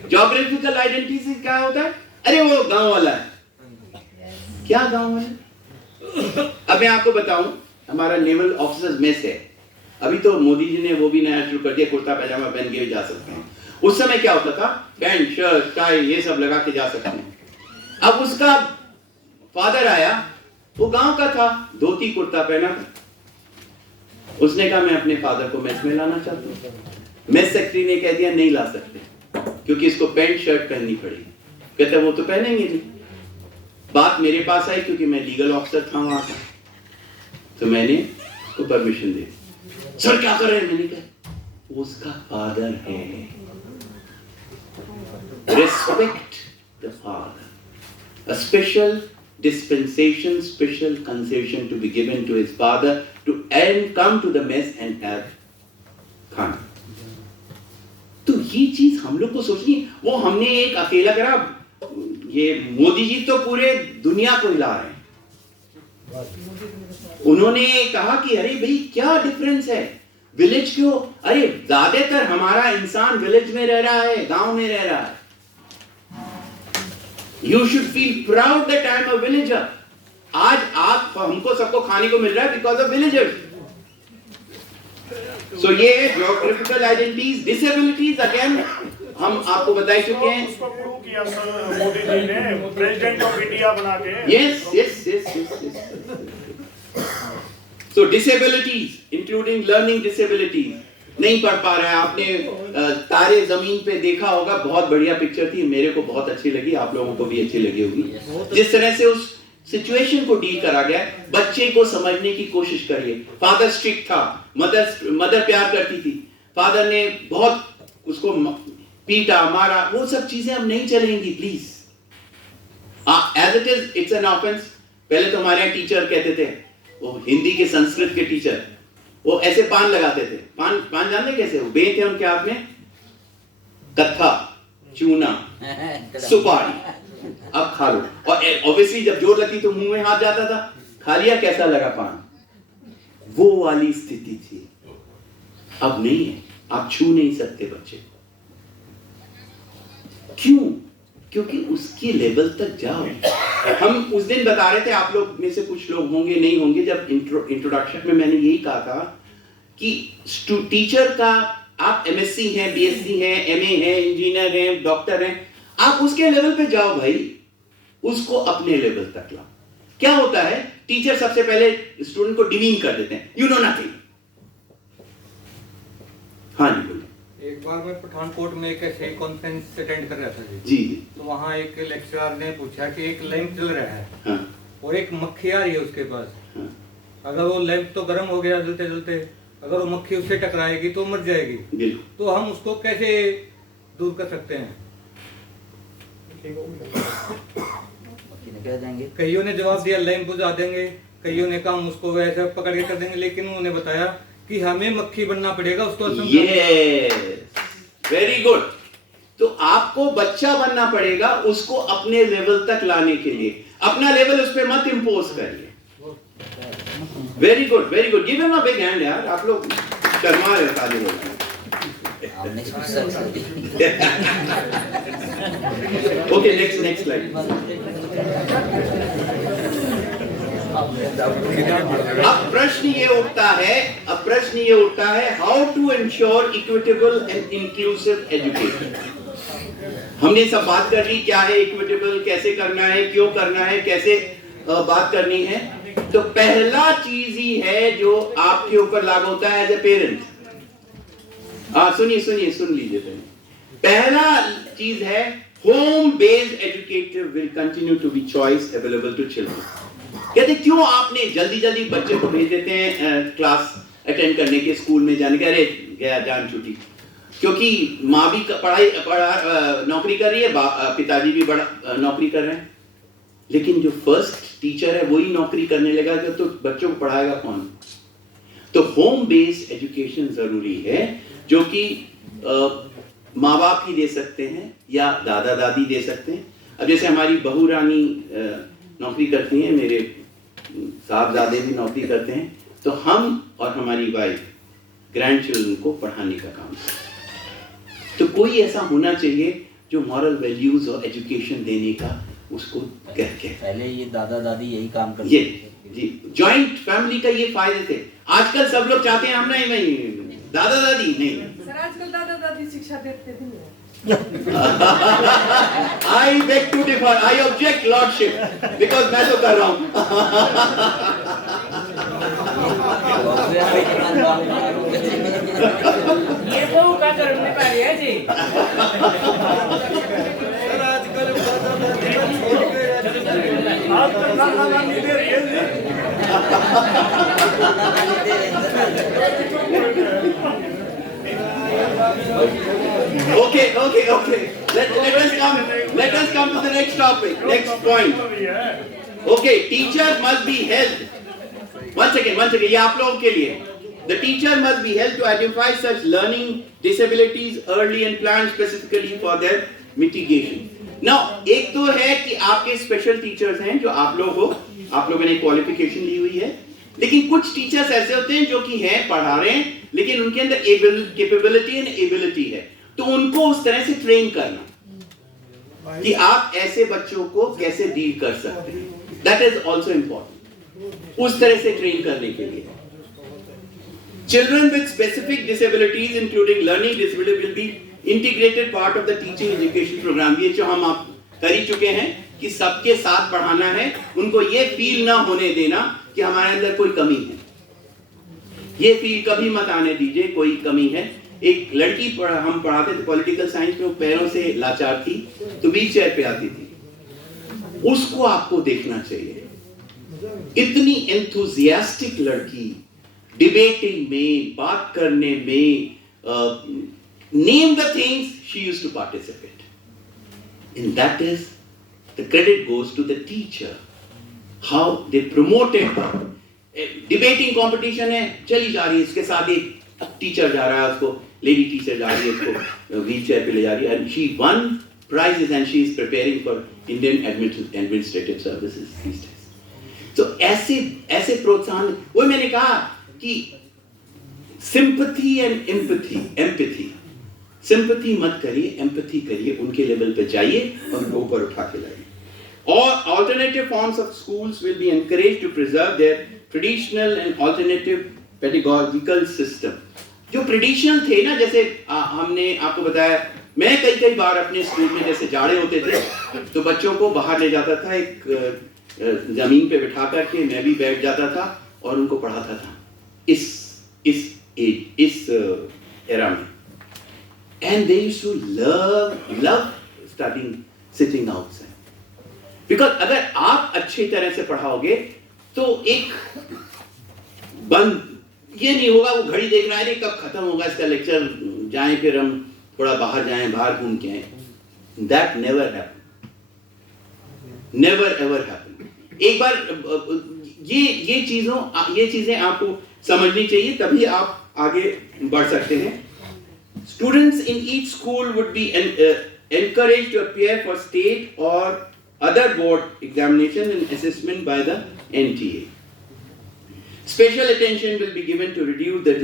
Geographical identity क्या होता है? अरे वो गांव वाला है। क्या गांव है? अब मैं आपको बताऊं, हमारा नेवल ऑफिसर्स मेस है, अभी तो मोदी जी ने वो भी नया शुरू कर दिया, कुर्ता पैजामा पहन के भी जा सकते हैं। उस समय क्या होता था, पैंट शर्ट टाई ये सब लगा के जा सकते हैं। अब उसका फादर आया, वो गांव का था, धोती कुर्ता पहना था। उसने कहा मैं अपने फादर को मेस में लाना चाहता हूं। मेस सेक्रेटरी ने कह दिया नहीं ला सकते, क्योंकि इसको पैंट शर्ट पहननी पड़ेगी। कहता वो तो पहनेंगे नहीं। बात मेरे पास आई क्योंकि मैं लीगल ऑफिसर था वहां का, तो मैंने उसको परमिशन दी। सर क्या कर रहे हैं? मैंने कहा उसका फादर है, respect the father. A special dispensation, special concession to be given to his father to come to the mess and have खाना। तो ये चीज हम लोग को सोचनी, वो हमने एक अकेला करा। ये मोदी जी तो पूरे दुनिया को हिला रहे हैं। उन्होंने कहा कि अरे भाई क्या डिफरेंस है, विलेज क्यों? अरे ज्यादातर हमारा इंसान विलेज में रह रहा है, गांव में रह रहा है। You should feel proud that I am a villager. आज आप हमको सबको खाने को मिल रहा है because of villagers. So ये geographical identities, disabilities again हम आपको बता चुके हैं। उसको प्रूव किया सर मोदी जी ने प्रेसिडेंट ऑफ इंडिया बना के। Yes. So disabilities, including learning disabilities. नहीं पढ़ पा रहा है। आपने तारे जमीन पे देखा होगा, बहुत बढ़िया पिक्चर थी, मेरे को बहुत अच्छी लगी, आप लोगों को भी अच्छी लगी होगी। जिस तरह से उस सिचुएशन को डील करा गया, बच्चे को समझने की कोशिश करिए। फादर स्ट्रिक्ट था, मदर प्यार करती थी, फादर ने बहुत उसको पीटा मारा, वो सब चीजें अब नहीं चलेंगी please. As it is it's an offence. पहले तो हमारे यहाँ टीचर कहते थे, वो हिंदी के संस्कृत के टीचर, वो ऐसे पान लगाते थे। पान जानते कैसे? वो बेच थे उनके हाथ में, कत्था, चूना, सुपारी, अब खा लो। और ऑब्वियसली जब जोर लगती तो मुंह में हाथ जाता था, खा लिया, कैसा लगा पान? वो वाली स्थिति थी। अब नहीं है, आप छू नहीं सकते बच्चे। क्यों? क्योंकि उसके लेवल तक जाओ। हम उस दिन बता रहे थे, आप लोग में से कुछ लोग होंगे नहीं होंगे, जब इंट्रोडक्शन में मैंने यही कहा था कि टीचर का, आप एमएससी हैं, बीएससी हैं, एमए हैं, इंजीनियर हैं, डॉक्टर हैं, आप उसके लेवल पे जाओ भाई, उसको अपने लेवल तक लाओ। क्या होता है, टीचर सबसे पहले स्टूडेंट को डिमीन कर देते हैं, यू नो नथिंग। हाँ जी बोलिए। एक बार मैं पठानकोट में एक ऐसे कॉन्फ्रेंस अटेंड कर रहा था जी। तो वहाँ एक लेक्चरर ने पूछा कि एक लैंप चल रहा है, हाँ। और एक मक्खी आ रही है उसके पास, हाँ। अगर वो लैंप तो गर्म हो गया जलते जलते, अगर वो मक्खी उससे टकराएगी तो मर जाएगी, तो हम उसको कैसे दूर कर सकते हैं? कईयों ने जवाब दिया लैंप बुझा देंगे, कईयों ने कहा हम उसको वैसे पकड़ के कर देंगे, लेकिन उन्होंने बताया कि हमें मक्खी बनना पड़ेगा उसको। Very good. तो आपको बच्चा बनना पड़ेगा उसको अपने लेवल तक लाने के लिए। अपना लेवल उस पर मत इंपोज करिए। Very good, very good. Give him a big hand यार। आप लोग शर्मा रहे हो ताली बजाने। Okay, next slide. अब प्रश्न ये उठता है how to ensure equitable and inclusive education. हमने सब बात कर ली, क्या है इक्विटेबल, कैसे करना है, क्यों करना है, कैसे बात करनी है। तो पहला चीज ही है जो आपके ऊपर लागू होता है एज ए पेरेंट। सुन लीजिए पहला चीज है home based education will continue to be choice available to children. कहते क्यों आपने जल्दी बच्चे को भेज देते हैं क्लास अटेंड करने के, स्कूल में जाने के, अरे गया जान छुट्टी, क्योंकि माँ भी नौकरी कर रही है, पिताजी भी बड़ा नौकरी कर रहे हैं, लेकिन जो फर्स्ट टीचर है वही नौकरी करने लगा तो बच्चों को पढ़ाएगा कौन? तो होम बेस्ड एजुकेशन जरूरी है, जो कि माँ बाप ही दे सकते हैं या दादा दादी दे सकते हैं। अब जैसे हमारी बहू रानी नौकरी करती हैं, मेरे साहबजादे भी नौकरी करते हैं, तो हम और हमारी वाइफ ग्रैंड चिल्ड्रन को पढ़ाने का काम करते हैं। तो कोई ऐसा होना चाहिए जो मॉरल वैल्यूज और एजुकेशन देने का उसको करके। पहले ये दादा दादी यही काम करते थे। जी, जॉइंट फैमिली का ये फायदे थे। आजकल सब लोग चाहते हैं हम नहीं दादा दादी नहीं। सर आजकल दादा दादी शिक्षा देते भी नहीं। I beg to differ. I object, Lordship, because मैं तो कर रहा हूँ. ये बहू का करने पा रही है जी। आप तो नाना नानी दे रही है जी। Okay. Let us come to the next topic. Next point. Okay, teacher must be held. One second. ये आप लोगों के लिए. The teacher must be held to identify such learning disabilities early and plan specifically for their mitigation. Now, एक तो है कि आपके स्पेशल टीचर्स हैं जो आप लोगों ने क्वालिफिकेशन ली हुई है, लेकिन कुछ टीचर्स ऐसे होते हैं जो कि हैं पढ़ा रहे हैं लेकिन उनके अंदर कैपेबिलिटी एंड एबिलिटी है, तो उनको उस तरह से ट्रेन करना कि आप ऐसे बच्चों को कैसे डील कर सकते हैं. That is also important. उस तरह से ट्रेन करने के लिए children with specific disabilities including learning disability will be integrated part of the teaching education program. ये जो हम आप कर ही चुके हैं कि सबके साथ पढ़ाना है, उनको ये फील ना होने देना कि हमारे अंदर कोई कमी है. ये फील कभी मत आने दीजिए कोई कमी है. एक लड़की हम पढ़ाते थे पॉलिटिकल साइंस में, वो पैरों से लाचार थी तो व्हील चेयर पे आती थी. उसको आपको देखना चाहिए. इतनी एंथुजियास्टिक लड़की, डिबेटिंग में, बात करने में, name the things she used to participate. And that is the credit goes to the teacher. How they promoted her. Debating competition है, चली जा रही है, इसके साथ एक टीचर जा रहा है, उसको लेडी टीचर जा रही है, उसको व्हील चेयर पे ले जा रही है, and she one prizes and she is preparing for Indian administrative services these days. तो ऐसे प्रोत्साहन, वो मैंने कहा कि sympathy and empathy. sympathy मत करिए, empathy करिए, उनके लेवल पे जाइए और उनको ऊपर उठा के लाइए. All alternative forms of schools will be encouraged to preserve their traditional and alternative pedagogical system. जो ट्रेडिशनल थे ना, जैसे हमने आपको बताया, मैं कई बार अपने स्कूल में जैसे जाड़े होते थे तो बच्चों को बाहर ले जाता था, एक जमीन पे बिठा करके मैं भी बैठ जाता था और उनको पढ़ाता था इस एरा में. And they used to love studying sitting outside, because अगर आप अच्छी तरह से पढ़ाओगे तो एक बंद ये नहीं होगा वो घड़ी देख रहा है कब खत्म होगा इसका लेक्चर, जाएं फिर हम थोड़ा बाहर जाएं, बाहर घूम के आए. That never ever happen. एक बार ये चीजें आपको समझनी चाहिए, तभी आप आगे बढ़ सकते हैं. Students in each school would be encouraged to appear for state or other board examination and assessment by the NTA. Special attention will be given to reduce the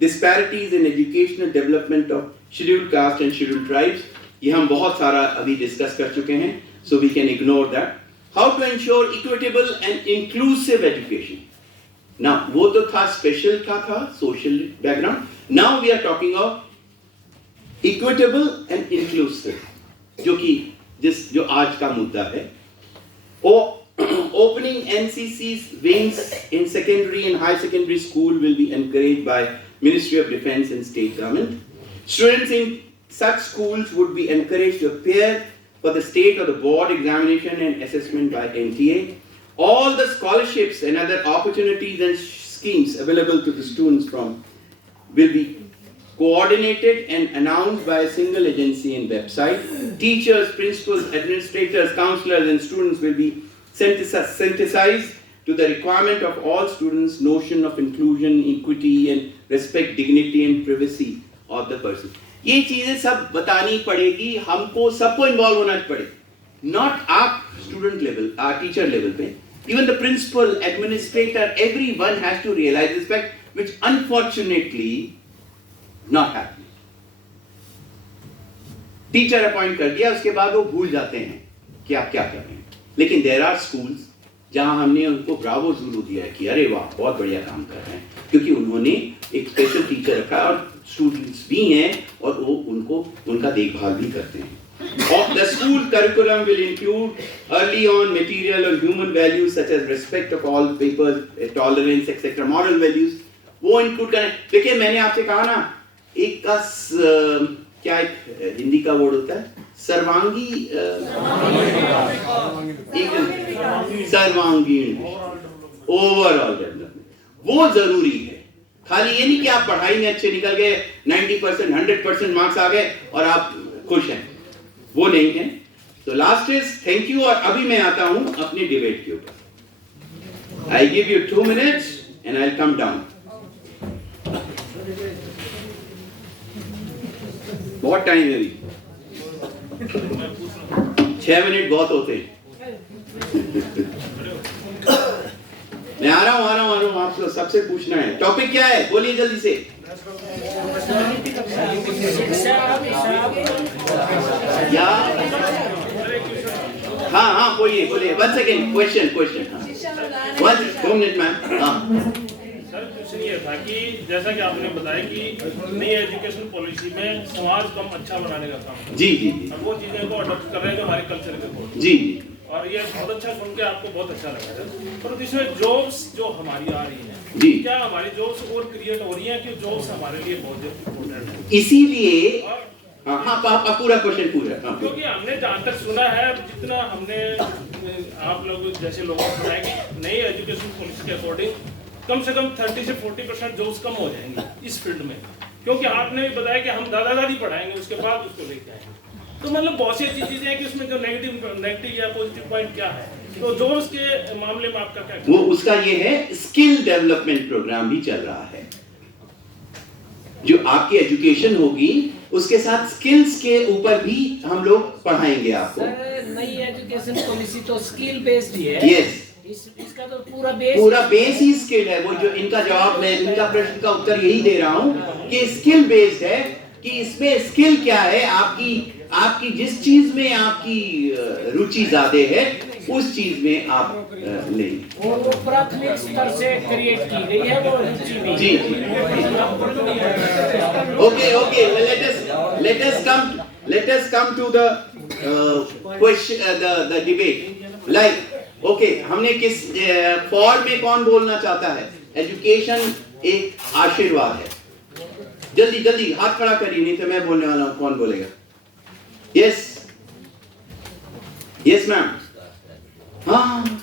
disparities in educational development of scheduled caste and scheduled tribes. ये हम बहुत सारा अभी discuss कर चुके हैं, so we can ignore that. How to ensure equitable and inclusive education. Now वो तो था स्पेशल का था, social background. Now we are talking of equitable and inclusive, जो आज का मुद्दा है. Opening NCC's wings in secondary and high secondary school will be encouraged by Ministry of Defence and state government. Students in such schools would be encouraged to appear for the state or the board examination and assessment by NTA. All the scholarships and other opportunities and schemes available to the students will be coordinated and announced by a single agency and website. Teachers, principals, administrators, counselors and students will be synthesized to the requirement of all students notion of inclusion, equity and respect, dignity and privacy of the person. ये चीजें सब बतानी पड़ेगी, हमको सबको involve होना पड़ेगा. Not आप स्टूडेंट लेवल, टीचर लेवल पे, even the principal, administrator, everyone has to realize this fact, which unfortunately not happening. Teacher appoint कर दिया, उसके बाद वो भूल जाते हैं कि आप क्या कर रहे हैं. लेकिन देयर आर स्कूल्स जहां हमने उनको ब्रावो जरूर दिया है कि अरे वाह बहुत बढ़िया काम कर रहे हैं, क्योंकि उन्होंने एक स्पेशल टीचर रखा और स्टूडेंट्स भी हैं और वो उनका देखभाल भी करते हैं। The school curriculum will include early on material on human values such as respect of all people, tolerance, etc. moral values वो include करें। देखिए मैंने आपसे कहा ना एक का क्या एक हिंदी का वर्ड होता है सर्वांगीण ओवरऑल डेवलपमेंट वो जरूरी है। खाली ये नहीं कि आप पढ़ाई में अच्छे निकल गए 90% 100% मार्क्स आ गए और आप खुश हैं, वो नहीं है। तो लास्ट इज थैंक यू। और अभी मैं आता हूं अपनी डिबेट के ऊपर। I give you 2 minutes and I will come down. बहुत टाइम है अभी, 6 मिनट बहुत होते हैं। मैं आ रहा हूं आप सबसे पूछना है। टॉपिक क्या है बोलिए जल्दी से। या हाँ बोलिए 1 सेकेंड क्वेश्चन हाँ 1 मिनट मैम। हाँ सर क्वेश्चन ये था कि जैसा कि आपने बताया कि नई एजुकेशन पॉलिसी में समाज को हम अच्छा बनाने का काम जी और वो चीजें को अडॉप्ट कर रहे हैं जो हमारे कल्चर के अकॉर्डिंग जी और ये बहुत अच्छा सुन के आपको बहुत अच्छा लगा है। पर इसमें जॉब्स जो हमारी आ रही हैं जी क्या हमारी जॉब्स और क्रिएट हो रही हैं कि जॉब्स हमारे लिए बहुत इम्पोर्टेंट है इसीलिए हाँ पूरा क्वेश्चन पूरा हाँ। क्योंकि हमने जहाँ तक सुना है जितना हमने आप लोग जैसे लोगों को बताया कि नई एजुकेशन पॉलिसी के अकॉर्डिंग कम से कम 30 से 40% जॉब्स कम हो जाएंगे इस फील्ड में। क्योंकि आपने भी बताया कि हम दादा दादी पढ़ाएंगे उसके बाद उसको लेके आएंगे। तो मतलब बहुत सी अच्छी चीजें हैं कि उसमें जो नेगेटिव या पॉजिटिव पॉइंट क्या है। तो जॉब्स के मामले में आपका क्या वो उसका ये है स्किल डेवलपमेंट प्रोग्राम भी चल रहा है। जो आपकी एजुकेशन होगी उसके साथ स्किल्स के ऊपर भी हम लोग पढ़ाएंगे आपको। सर नई एजुकेशन पॉलिसी तो स्किल बेस्ड ही है। यस इसका तो पूरा बेस ही स्किल है। वो जो इनका जवाब मैं इनका प्रश्न का उत्तर यही दे रहा हूँ कि स्किल बेस्ड है कि इसमें स्किल क्या है आपकी जिस चीज में आपकी रुचि ज्यादा है उस चीज में आप लेंगे। और वो प्राथमिक स्तर से क्रिएट की गई है वो रुचि भी। जी okay let us come to the question the debate like okay हमने किस फॉर्म में कौन बोलना चाहता है। एजुकेशन एक आशीर्वाद है। जल्दी हाथ खड़ा करिए नहीं तो मैं बोलने वाला हूं। कौन बोलेगा? Yes ma'am. हाँ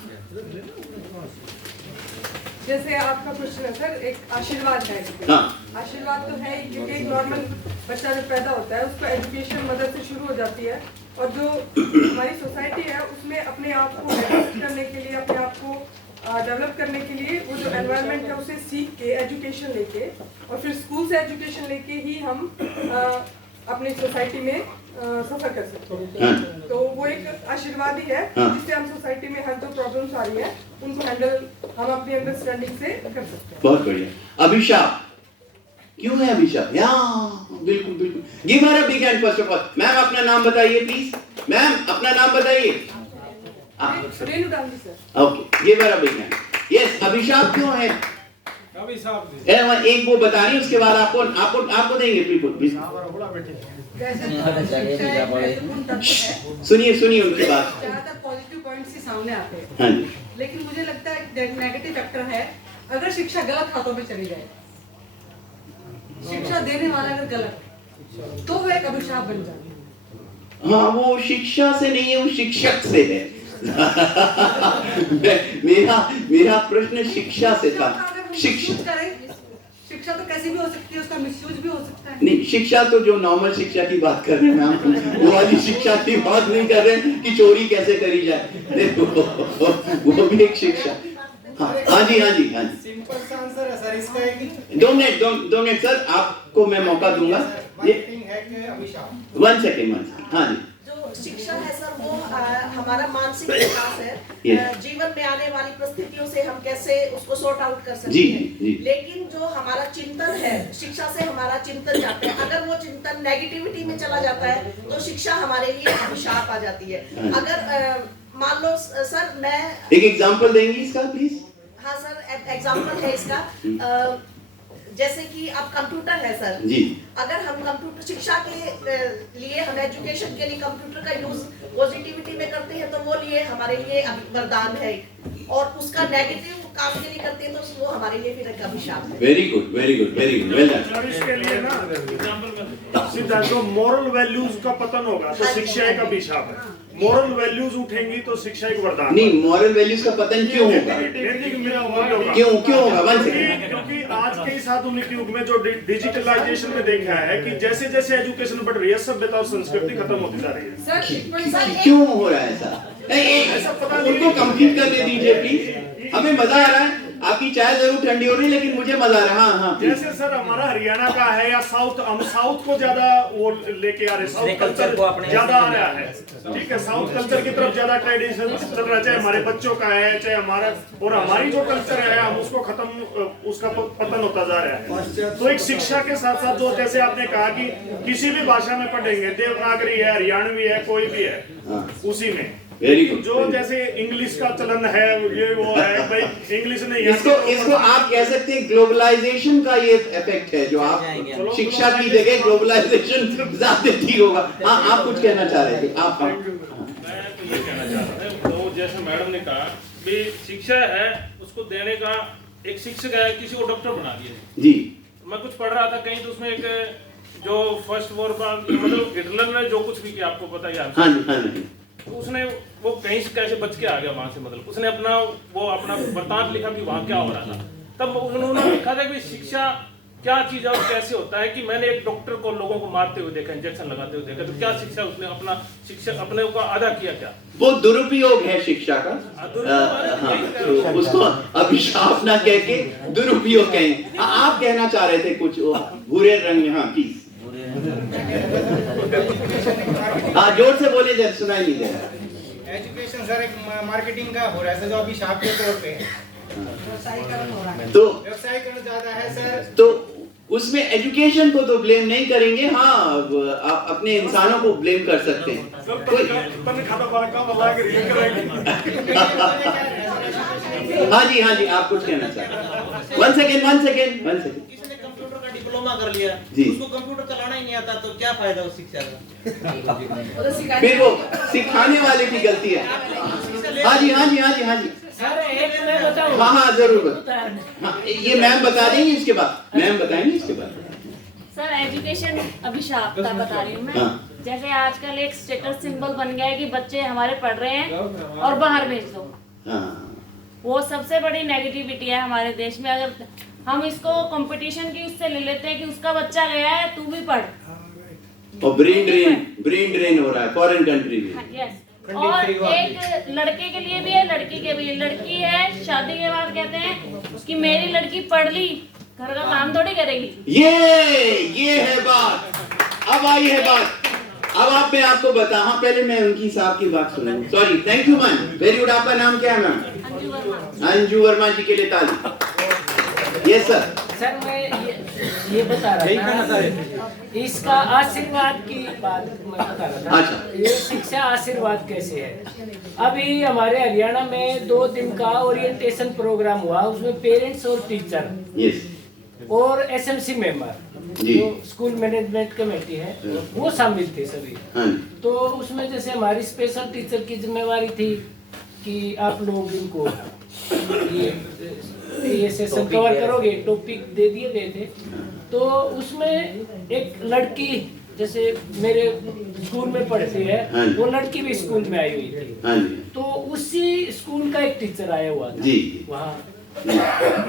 जैसे आपका क्वेश्चन है सर एक आशीर्वाद है। हाँ आशीर्वाद तो है क्योंकि एक नॉर्मल बच्चा जब पैदा होता है उसको एजुकेशन मदद से शुरू हो जाती है और जो हमारी सोसाइटी है उसमें अपने आप को डेवलप करने के लिए अपने आप को डेवलप करने के लिए वो जो एनवायरनमेंट है उसे सीख के एजुकेशन लेके और फिर स्कूल से एजुकेशन लेके ही हम अपनी सोसाइटी में सफर कर सकते हैं। तो वो एक आशीर्वाद ही है जिससे हम सोसाइटी में हर जो प्रॉब्लम्स आ रही है उनको हैंडल हम अपनी अंडरस्टैंडिंग से कर सकते हैं। बहुत बढ़िया। अभिशाप क्यों है अभिशाप? बिल्कुल give her a big hand first of all. Ma'am अपना नाम बताइए प्लीज। मैम अपना नाम बताइए। Renu Dangi sir. Okay give her अ बिग हैंड। यस अभिशाप क्यों है? एक वो बता रही उसके बाद आपको देंगे प्लीज। सुनिए उनकी बात। ज्यादातर पॉजिटिव पॉइंट्स ही सामने आते हैं। हाँ जी। लेकिन मुझे लगता है नेगेटिव फैक्टर है अगर शिक्षा गलत हाथों में चली जाए, शिक्षा देने वाला अगर गलत तो वो एक अभिशाप बन जाती है। हाँ वो शिक्षा से नहीं है वो शिक्षक से है। मेरा प्रश्न शिक्षा से था। शिक्षा तो कैसी भी हो सकती है उसका मिसयूज भी हो सकता है। नहीं शिक्षा तो जो नॉर्मल शिक्षा की बात कर रहे हैं मैम वो वाली शिक्षा की बात नहीं कर रहे हैं कि चोरी कैसे करी जाए। देखो वो भी एक शिक्षा। हाँ जी सिंपल सा आंसर है सर इसका एक 2 मिनट सर आपको मैं मौका दूंगा। 1 सेकेंड हाँ जी। जो शिक्षा है सर वो हमारा मानसिक विकास है। जीवन में आने वाली परिस्थितियों से हम कैसे उसको सॉर्ट आउट कर सकते हैं। लेकिन जो हमारा चिंतन है शिक्षा से हमारा चिंतन जाता है अगर वो चिंतन नेगेटिविटी में चला जाता है तो शिक्षा हमारे लिए अभिशाप आ जाती है। अगर मान लो सर मैं एक एग्जांपल देंगी इसका प्लीज। हाँ सर एग्जांपल है इसका। जैसे कि अब कंप्यूटर है सर जी, अगर हम कंप्यूटर शिक्षा के लिए हम एजुकेशन के लिए कंप्यूटर का यूज पॉजिटिविटी में करते हैं तो वो लिए हमारे लिए वरदान है और उसका नेगेटिव काम के लिए करते हैं तो वो हमारे लिए फिर एक अभिशाप है। Very good very good very good, well done. और इसके लिए ना सीधा जो मॉरल वैल्यूज का पतन होगा तो शिक्षा एक अभिशाप है, मॉरल वैल्यूज उठेंगी तो शिक्षा एक वरदान। नहीं, मॉरल वैल्यूज का पतन क्यों होगा? क्यों होगा? One second. क्योंकि आज के इस आधुनिक युग में जो डिजिटलाइजेशन में देखा है कि जैसे जैसे एजुकेशन बढ़ रही है सभ्यता और संस्कृति खत्म होती जा रही है। क्यों हो रहा है ऐसा? उनको कंप्लीट करने दीजिए प्लीज, हमें मजा आ रहा है। आपकी चाय जरूर ठंडी हो रही है लेकिन मुझे मजा आ रहा है। हाँ, जैसे सर हमारा हरियाणा का है या साउथ, हम साउथ को ज्यादा वो लेके आ रहे हैं, साउथ कल्चर ज्यादा आ रहा है, ठीक है, साउथ कल्चर की तरफ ज्यादा ट्रेडिशन चल रहा है, चाहे हमारे बच्चों का है चाहे हमारा, और हमारी जो कल्चर है हम उसको खत्म, उसका पतन होता जा रहा है। तो एक शिक्षा के साथ साथ जो जैसे आपने कहा कि किसी भी भाषा में पढ़ेंगे, देवनागरी है, हरियाणवी है, कोई भी है, उसी में वेरी गुड। जो जैसे इंग्लिश का चलन है ये वो है, भाई इंग्लिश नहीं है, इसको आप कह सकते हैं ग्लोबलाइजेशन का ये इफेक्ट है जो आप शिक्षा की जगह ग्लोबलाइजेशन ज्यादा ठीक होगा। हाँ, आप कुछ कहना चाह रहे थे? आप मैं तो ये कहना चाह रहा था, तो जैसे मैडम ने कहा कि शिक्षा है उसको देने का, एक शिक्षक है किसी को डॉक्टर बना दिया जी। मैं कुछ पढ़ रहा था कहीं तो उसमें एक जो फर्स्ट वॉर का मतलब हिटलर ने जो कुछ भी किया आपको पता ही है। हाँ जी, हाँ जी। तो उसने वो कहीं से कैसे बच के आ गया वहां से, मतलब उसने अपना वृतांत लिखा कि वहां क्या हो रहा था। तब उन्होंने लिखा था कि शिक्षा क्या चीज है और कैसे होता है कि मैंने एक डॉक्टर को लोगों को मारते हुए देखा, इंजेक्शन लगाते हुए देखा, तो क्या शिक्षा उसने अपना शिक्षा अपने को अदा किया? क्या वो दुरुपयोग है शिक्षा का? तो उसको अभिशाप ना कह के दुरुपयोग कहें। आप कहना चाह रहे थे कुछ भूरे रंग में? हाँ प्लीज, हाँ जोर से बोले, जब सुनाई नहीं दे रहा। एजुकेशन सर एक मार्केटिंग का हो रहा है जो अभिशाप के तौर पे है, तो व्यवसायीकरण ज्यादा है सर। तो उसमें एजुकेशन को तो ब्लेम नहीं करेंगे। हाँ, आप अपने इंसानों को ब्लेम कर सकते हैं। हाँ जी, हाँ जी, आप कुछ कहना चाहते हैं? One second. कंप्यूटर का डिप्लोमा कर लिया जी, उसको कंप्यूटर चलाना ही नहीं आता तो क्या फायदा उस शिक्षा का? फिर वो सिखाने वाले की गलती है। हाँ जी, हाँ जी, हाँ जी, हाँ जी सर एक मैं बताऊं? हाँ जरूर। हाँ, ये मैम बता देंगी, इसके बाद मैम बताएंगे इसके बाद। सर एजुकेशन अभिशाप का बता रही हूँ मैं। हाँ। जैसे आजकल एक स्टेटस सिंबल बन गया है कि बच्चे हमारे पढ़ रहे हैं और बाहर भेज दो। हाँ। वो सबसे बड़ी नेगेटिविटी है हमारे देश में। अगर हम इसको कंपटीशन की उससे ले लेते हैं कि उसका बच्चा गया है तू भी पढ़, और ब्रेन ड्रेन हो रहा है फॉरेन कंट्री में। यस। और एक लड़के के लिए भी है, लड़की के भी है। लड़की है शादी के बाद कहते हैं कि मेरी लड़की पढ़ ली, घर का काम थोड़ी करेगी। ये है बात। अब आई है बात। अब मैं आपको बता, हाँ पहले मैं उनकी साहब की बात सुनूं। Sorry, thank you ma'am, very good. आपका नाम क्या है मैम? अंजू वर्मा जी के लिए ताली। Yes sir. सर मैं ये बता रहा था, इसका आशीर्वाद की बात मैं बता रहा था। अच्छा। ये शिक्षा आशीर्वाद कैसे है? अभी हमारे हरियाणा में 2 दिन का ओरिएंटेशन प्रोग्राम हुआ, उसमें पेरेंट्स और टीचर और एसएमसी मेंबर जो स्कूल मैनेजमेंट कमेटी है वो शामिल थे सभी। तो उसमें जैसे हमारी स्पेशल टीचर की जिम्मेवारी थी कि आप लोग इनको ये सेशन कवर करोगे, टॉपिक दे दिए गए थे। तो उसमें एक लड़की जैसे मेरे स्कूल में पढ़ती है, वो लड़की भी स्कूल में आई हुई थी। तो उसी स्कूल का एक टीचर आया हुआ था वहाँ।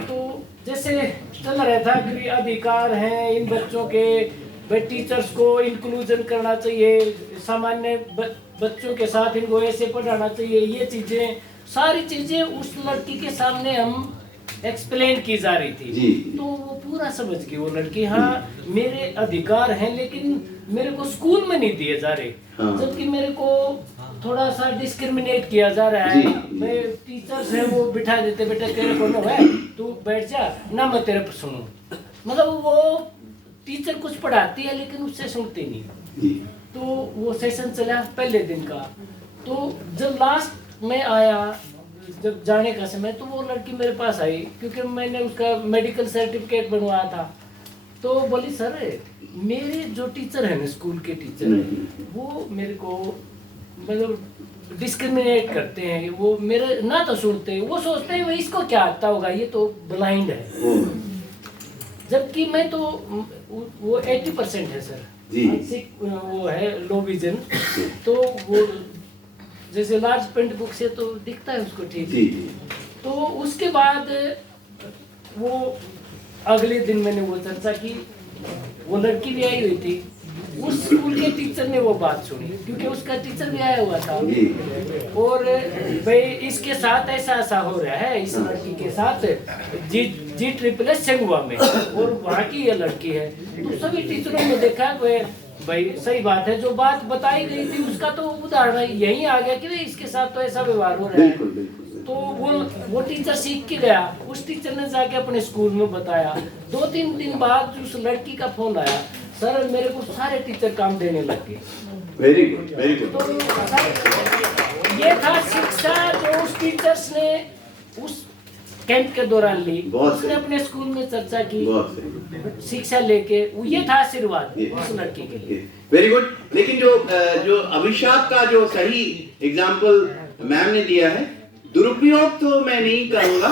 तो जैसे चल रहा था कि अधिकार हैं इन बच्चों के, भाई टीचर्स को इंक्लूजन करना चाहिए, सामान्य बच्चों के साथ इनको ऐसे पढ़ाना चाहिए, ये चीजें सारी चीजें उस लड़की के सामने हम एक्सप्लेन की जा रही थी। तो वो पूरा समझ गई वो लड़की, हाँ मेरे अधिकार हैं लेकिन मेरे को स्कूल में नहीं दिए जा रहे, जबकि मेरे को थोड़ा सा डिस्क्रिमिनेट किया जा रहा है। मैं टीचर्स है वो बिठा देते, बेटा तेरे को ना है तू बैठ जा ना, मैं तेरे पर सुनूं। मतलब वो टीचर कुछ पढ़ाती है लेकिन उससे सुनती नहीं। तो वो सेशन चला पहले दिन का। तो जब लास्ट में आया जब जाने का समय तो वो लड़की मेरे पास आई, क्योंकि मैंने उसका मेडिकल सर्टिफिकेट बनवाया था। तो बोली सर मेरे जो टीचर है ना, स्कूल के टीचर वो मेरे को मतलब डिस्क्रिमिनेट करते हैं, वो मेरे ना तो सुनते, वो सोचते हैं इसको क्या आता होगा, ये तो ब्लाइंड है। जबकि मैं तो वो 80% है सर, वो है लो विजन, तो वो जैसे लार्ज प्रिंट बुक से तो दिखता है उसको ठीक। तो उसके बाद वो अगले दिन मैंने वो चर्चा की, वो लड़की भी आई हुई थी, उस स्कूल के टीचर ने वो बात सुनी, क्योंकि उसका टीचर भी आया हुआ था, और भाई इसके साथ ऐसा ऐसा हो रहा है, इस लड़की के साथ G-SSS संगवा में, और वहाँ की ये लड़की है। तो सभी टीचरों ने देखा भाई सही बात है, जो बात बताई गई थी उसका तो उदाहरण यही आ गया कि भाई इसके साथ तो ऐसा व्यवहार हो रहा है। तो वो टीचर सीख के गया, उस टीचर ने जाके अपने स्कूल में बताया। 2-3 दिन बाद उस लड़की का फोन आया, सर मेरे को सारे टीचर काम देने लग गए। Very good, very good. तो ये था शिक्षा जो उस टीचर्स ने उस कैंप के दौरान ली, उसने अपने स्कूल में चर्चा की, शिक्षा लेके, ये था आशीर्वाद उस लड़की के लिए। Very good. लेकिन जो अभिशाप का जो सही एग्जाम्पल मैम ने दिया है, दुरुपयोग तो मैं नहीं करूंगा।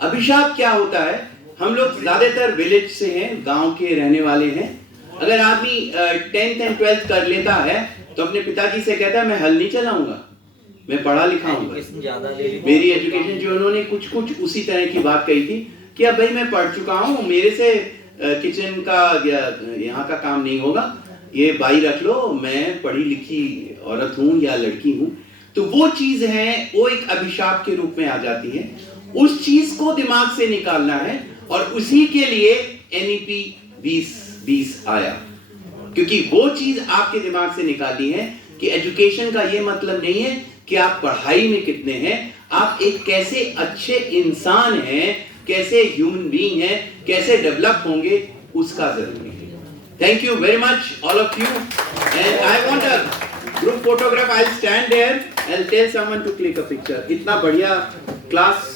अभिशाप क्या होता है, हम लोग ज्यादातर विलेज से हैं, गांव के रहने वाले हैं। अगर आदमी 10th and 12th कर लेता है तो अपने पिताजी से कहता है मैं हल नहीं चलाऊंगा, मैं पढ़ा लिखा हूँ। मेरी एजुकेशन जो उन्होंने कुछ उसी तरह की बात कही थी कि अब भाई मैं पढ़ चुका हूँ, मेरे से किचन का यहाँ का काम नहीं होगा, ये बाई रख लो, मैं पढ़ी लिखी औरत हूँ या लड़की हूँ। तो वो चीज है, वो एक अभिशाप के रूप में आ जाती है। उस चीज को दिमाग से निकालना है, और उसी के लिए NEP 2020 आया, क्योंकि वो चीज आपके दिमाग से निकालनी है कि एजुकेशन का ये मतलब नहीं है कि आप पढ़ाई में कितने हैं, आप एक कैसे अच्छे इंसान हैं, कैसे ह्यूमन बीइंग हैं, कैसे डेवलप होंगे, उसका जरूरी है। Thank you very much all of you, and I want a group photograph. I will stand there and tell someone to click a picture. इतना बढ़िया क्लास